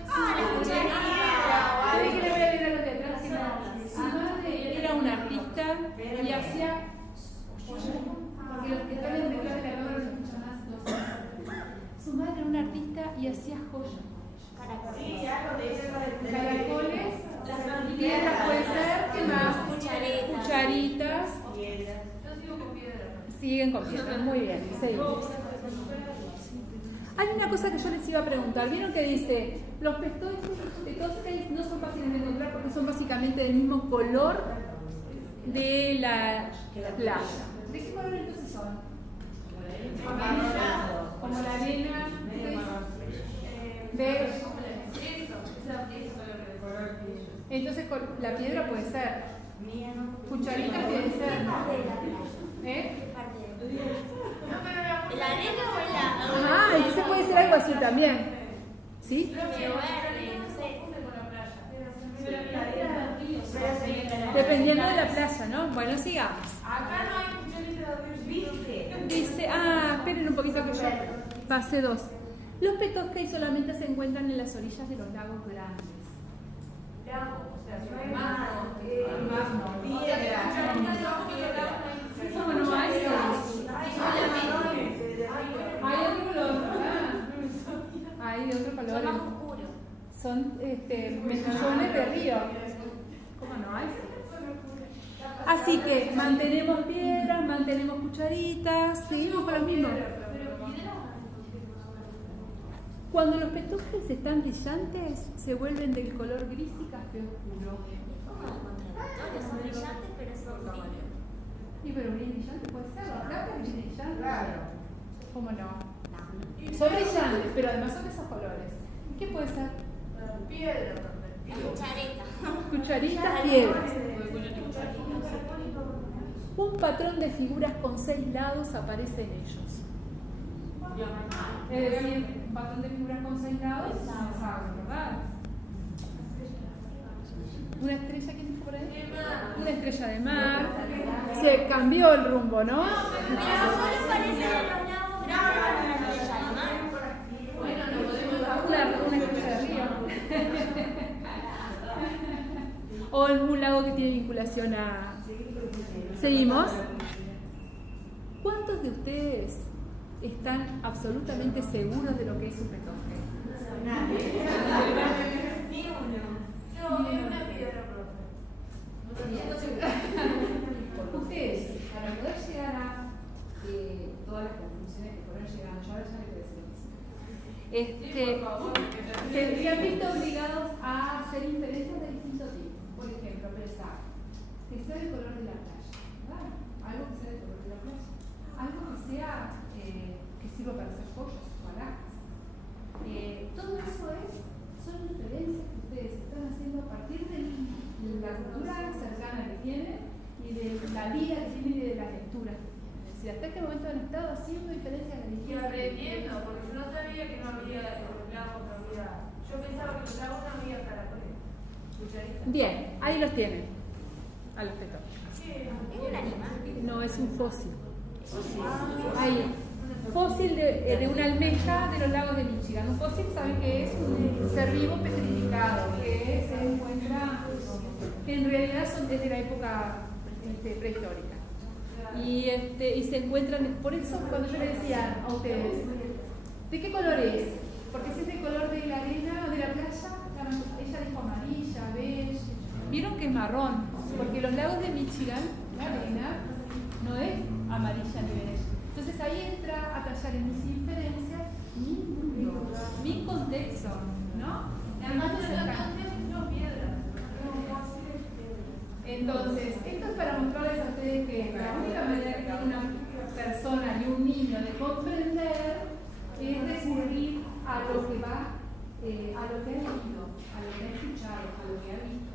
¡Ah, la cucharita! ¿Sabe que le voy a leer a los de atrás? Que no. Su madre era una artista y hacía. Porque los que están en detrás de la cámara no escuchan y hacía joyas. Sí, algo de eso de Caracoles, piedras puede ser, ¿qué más? Cucharitas. Yo sigo con piedra. Siguen con piedras, muy bien, seguimos. Hay una cosa que yo les iba a preguntar, ¿vieron que dice, los petosques no son fáciles de encontrar porque son básicamente del mismo color de la playa? ¿De qué color entonces son? Como la arena, beige. Entonces la piedra puede ser, cucharitas pueden ser, ¿eh? ¿La arena o la Ah, entonces puede ser algo azul también, ¿sí? Dependiendo de la playa, ¿no? Bueno, sigamos. Acá no hay cucharitas de ¿viste? Dice, esperen un poquito que yo pase dos. Los petosques solamente se encuentran en las orillas de los lagos grandes. ¿Cómo no hay? Hay otro color, ¿verdad? Hay de otro color. Son más oscuros. Son mejillones de río. ¿Cómo no hay? Así que mantenemos piedras, mantenemos cucharitas, seguimos con lo mismo. Cuando los petosques están brillantes, se vuelven del color gris y café oscuro. Como contradictorios, son brillantes, pero son brillantes. Y pero brillante puede ser, la plata es brillante. Claro. ¿Cómo no? Son brillantes, pero además son de esos colores. ¿Qué puede ser? Piedra. Cuchareta. Cucharitas, piedras. Un patrón de figuras con 6 lados aparece en ellos. Es decir, un patrón de figuras con 6 lados, ¿verdad? Una estrella, ¿quién dijo por ahí? Una estrella de mar. Se cambió el rumbo, ¿no? Pero solo parece de los lagos grandes para una estrella de mar. Bueno, no podemos Claro, una estrella de río. O algún lago que tiene vinculación a... Seguimos. ¿Cuántos de ustedes están absolutamente seguros de lo que es un petosque? Ni uno. Yo una piedra, profe. Ustedes, para poder llegar a todas las conclusiones que fueron llegando, yo ahora ya les voy a decir se han visto obligados a hacer inferencias de distintos tipos. Por ejemplo, pensar que sea el color de la playa, ¿verdad? Algo que sea el color de la playa, algo que sea que sirva para hacer joyas o alhajas. Todo eso son inferencias que ustedes están haciendo a partir de la cultura cercana que tienen y de la vida que tienen y de las lecturas. Es decir, hasta este momento han estado haciendo inferencias de Y distintos aprendiendo, porque yo no sabía que no había los lagos, no había. Yo pensaba que los lagos no había caracoles. Cucharitas. Bien, ahí los tienen. A los petosques. Es un animal. No, es un fósil. Ahí. Fósil de una almeja de los lagos de Michigan. Un fósil, ¿saben qué es? Un ser vivo petrificado que se encuentra, en realidad son desde la época prehistórica. Y se encuentran, por eso cuando yo le decía a ustedes, ¿de qué color es? Porque si es de color de la arena o de la playa, ella dijo amarilla, beige. Vieron que es marrón, porque los lagos de Michigan, la arena, no es amarilla ni beige. Entonces ahí entra a tallar en mis inferencias mi contexto, ¿no? Entonces, esto es para mostrarles a ustedes que la única manera que tiene una persona y un niño de comprender es recurrir a lo que va, a lo que ha leído, a lo que ha escuchado, a lo que ha visto.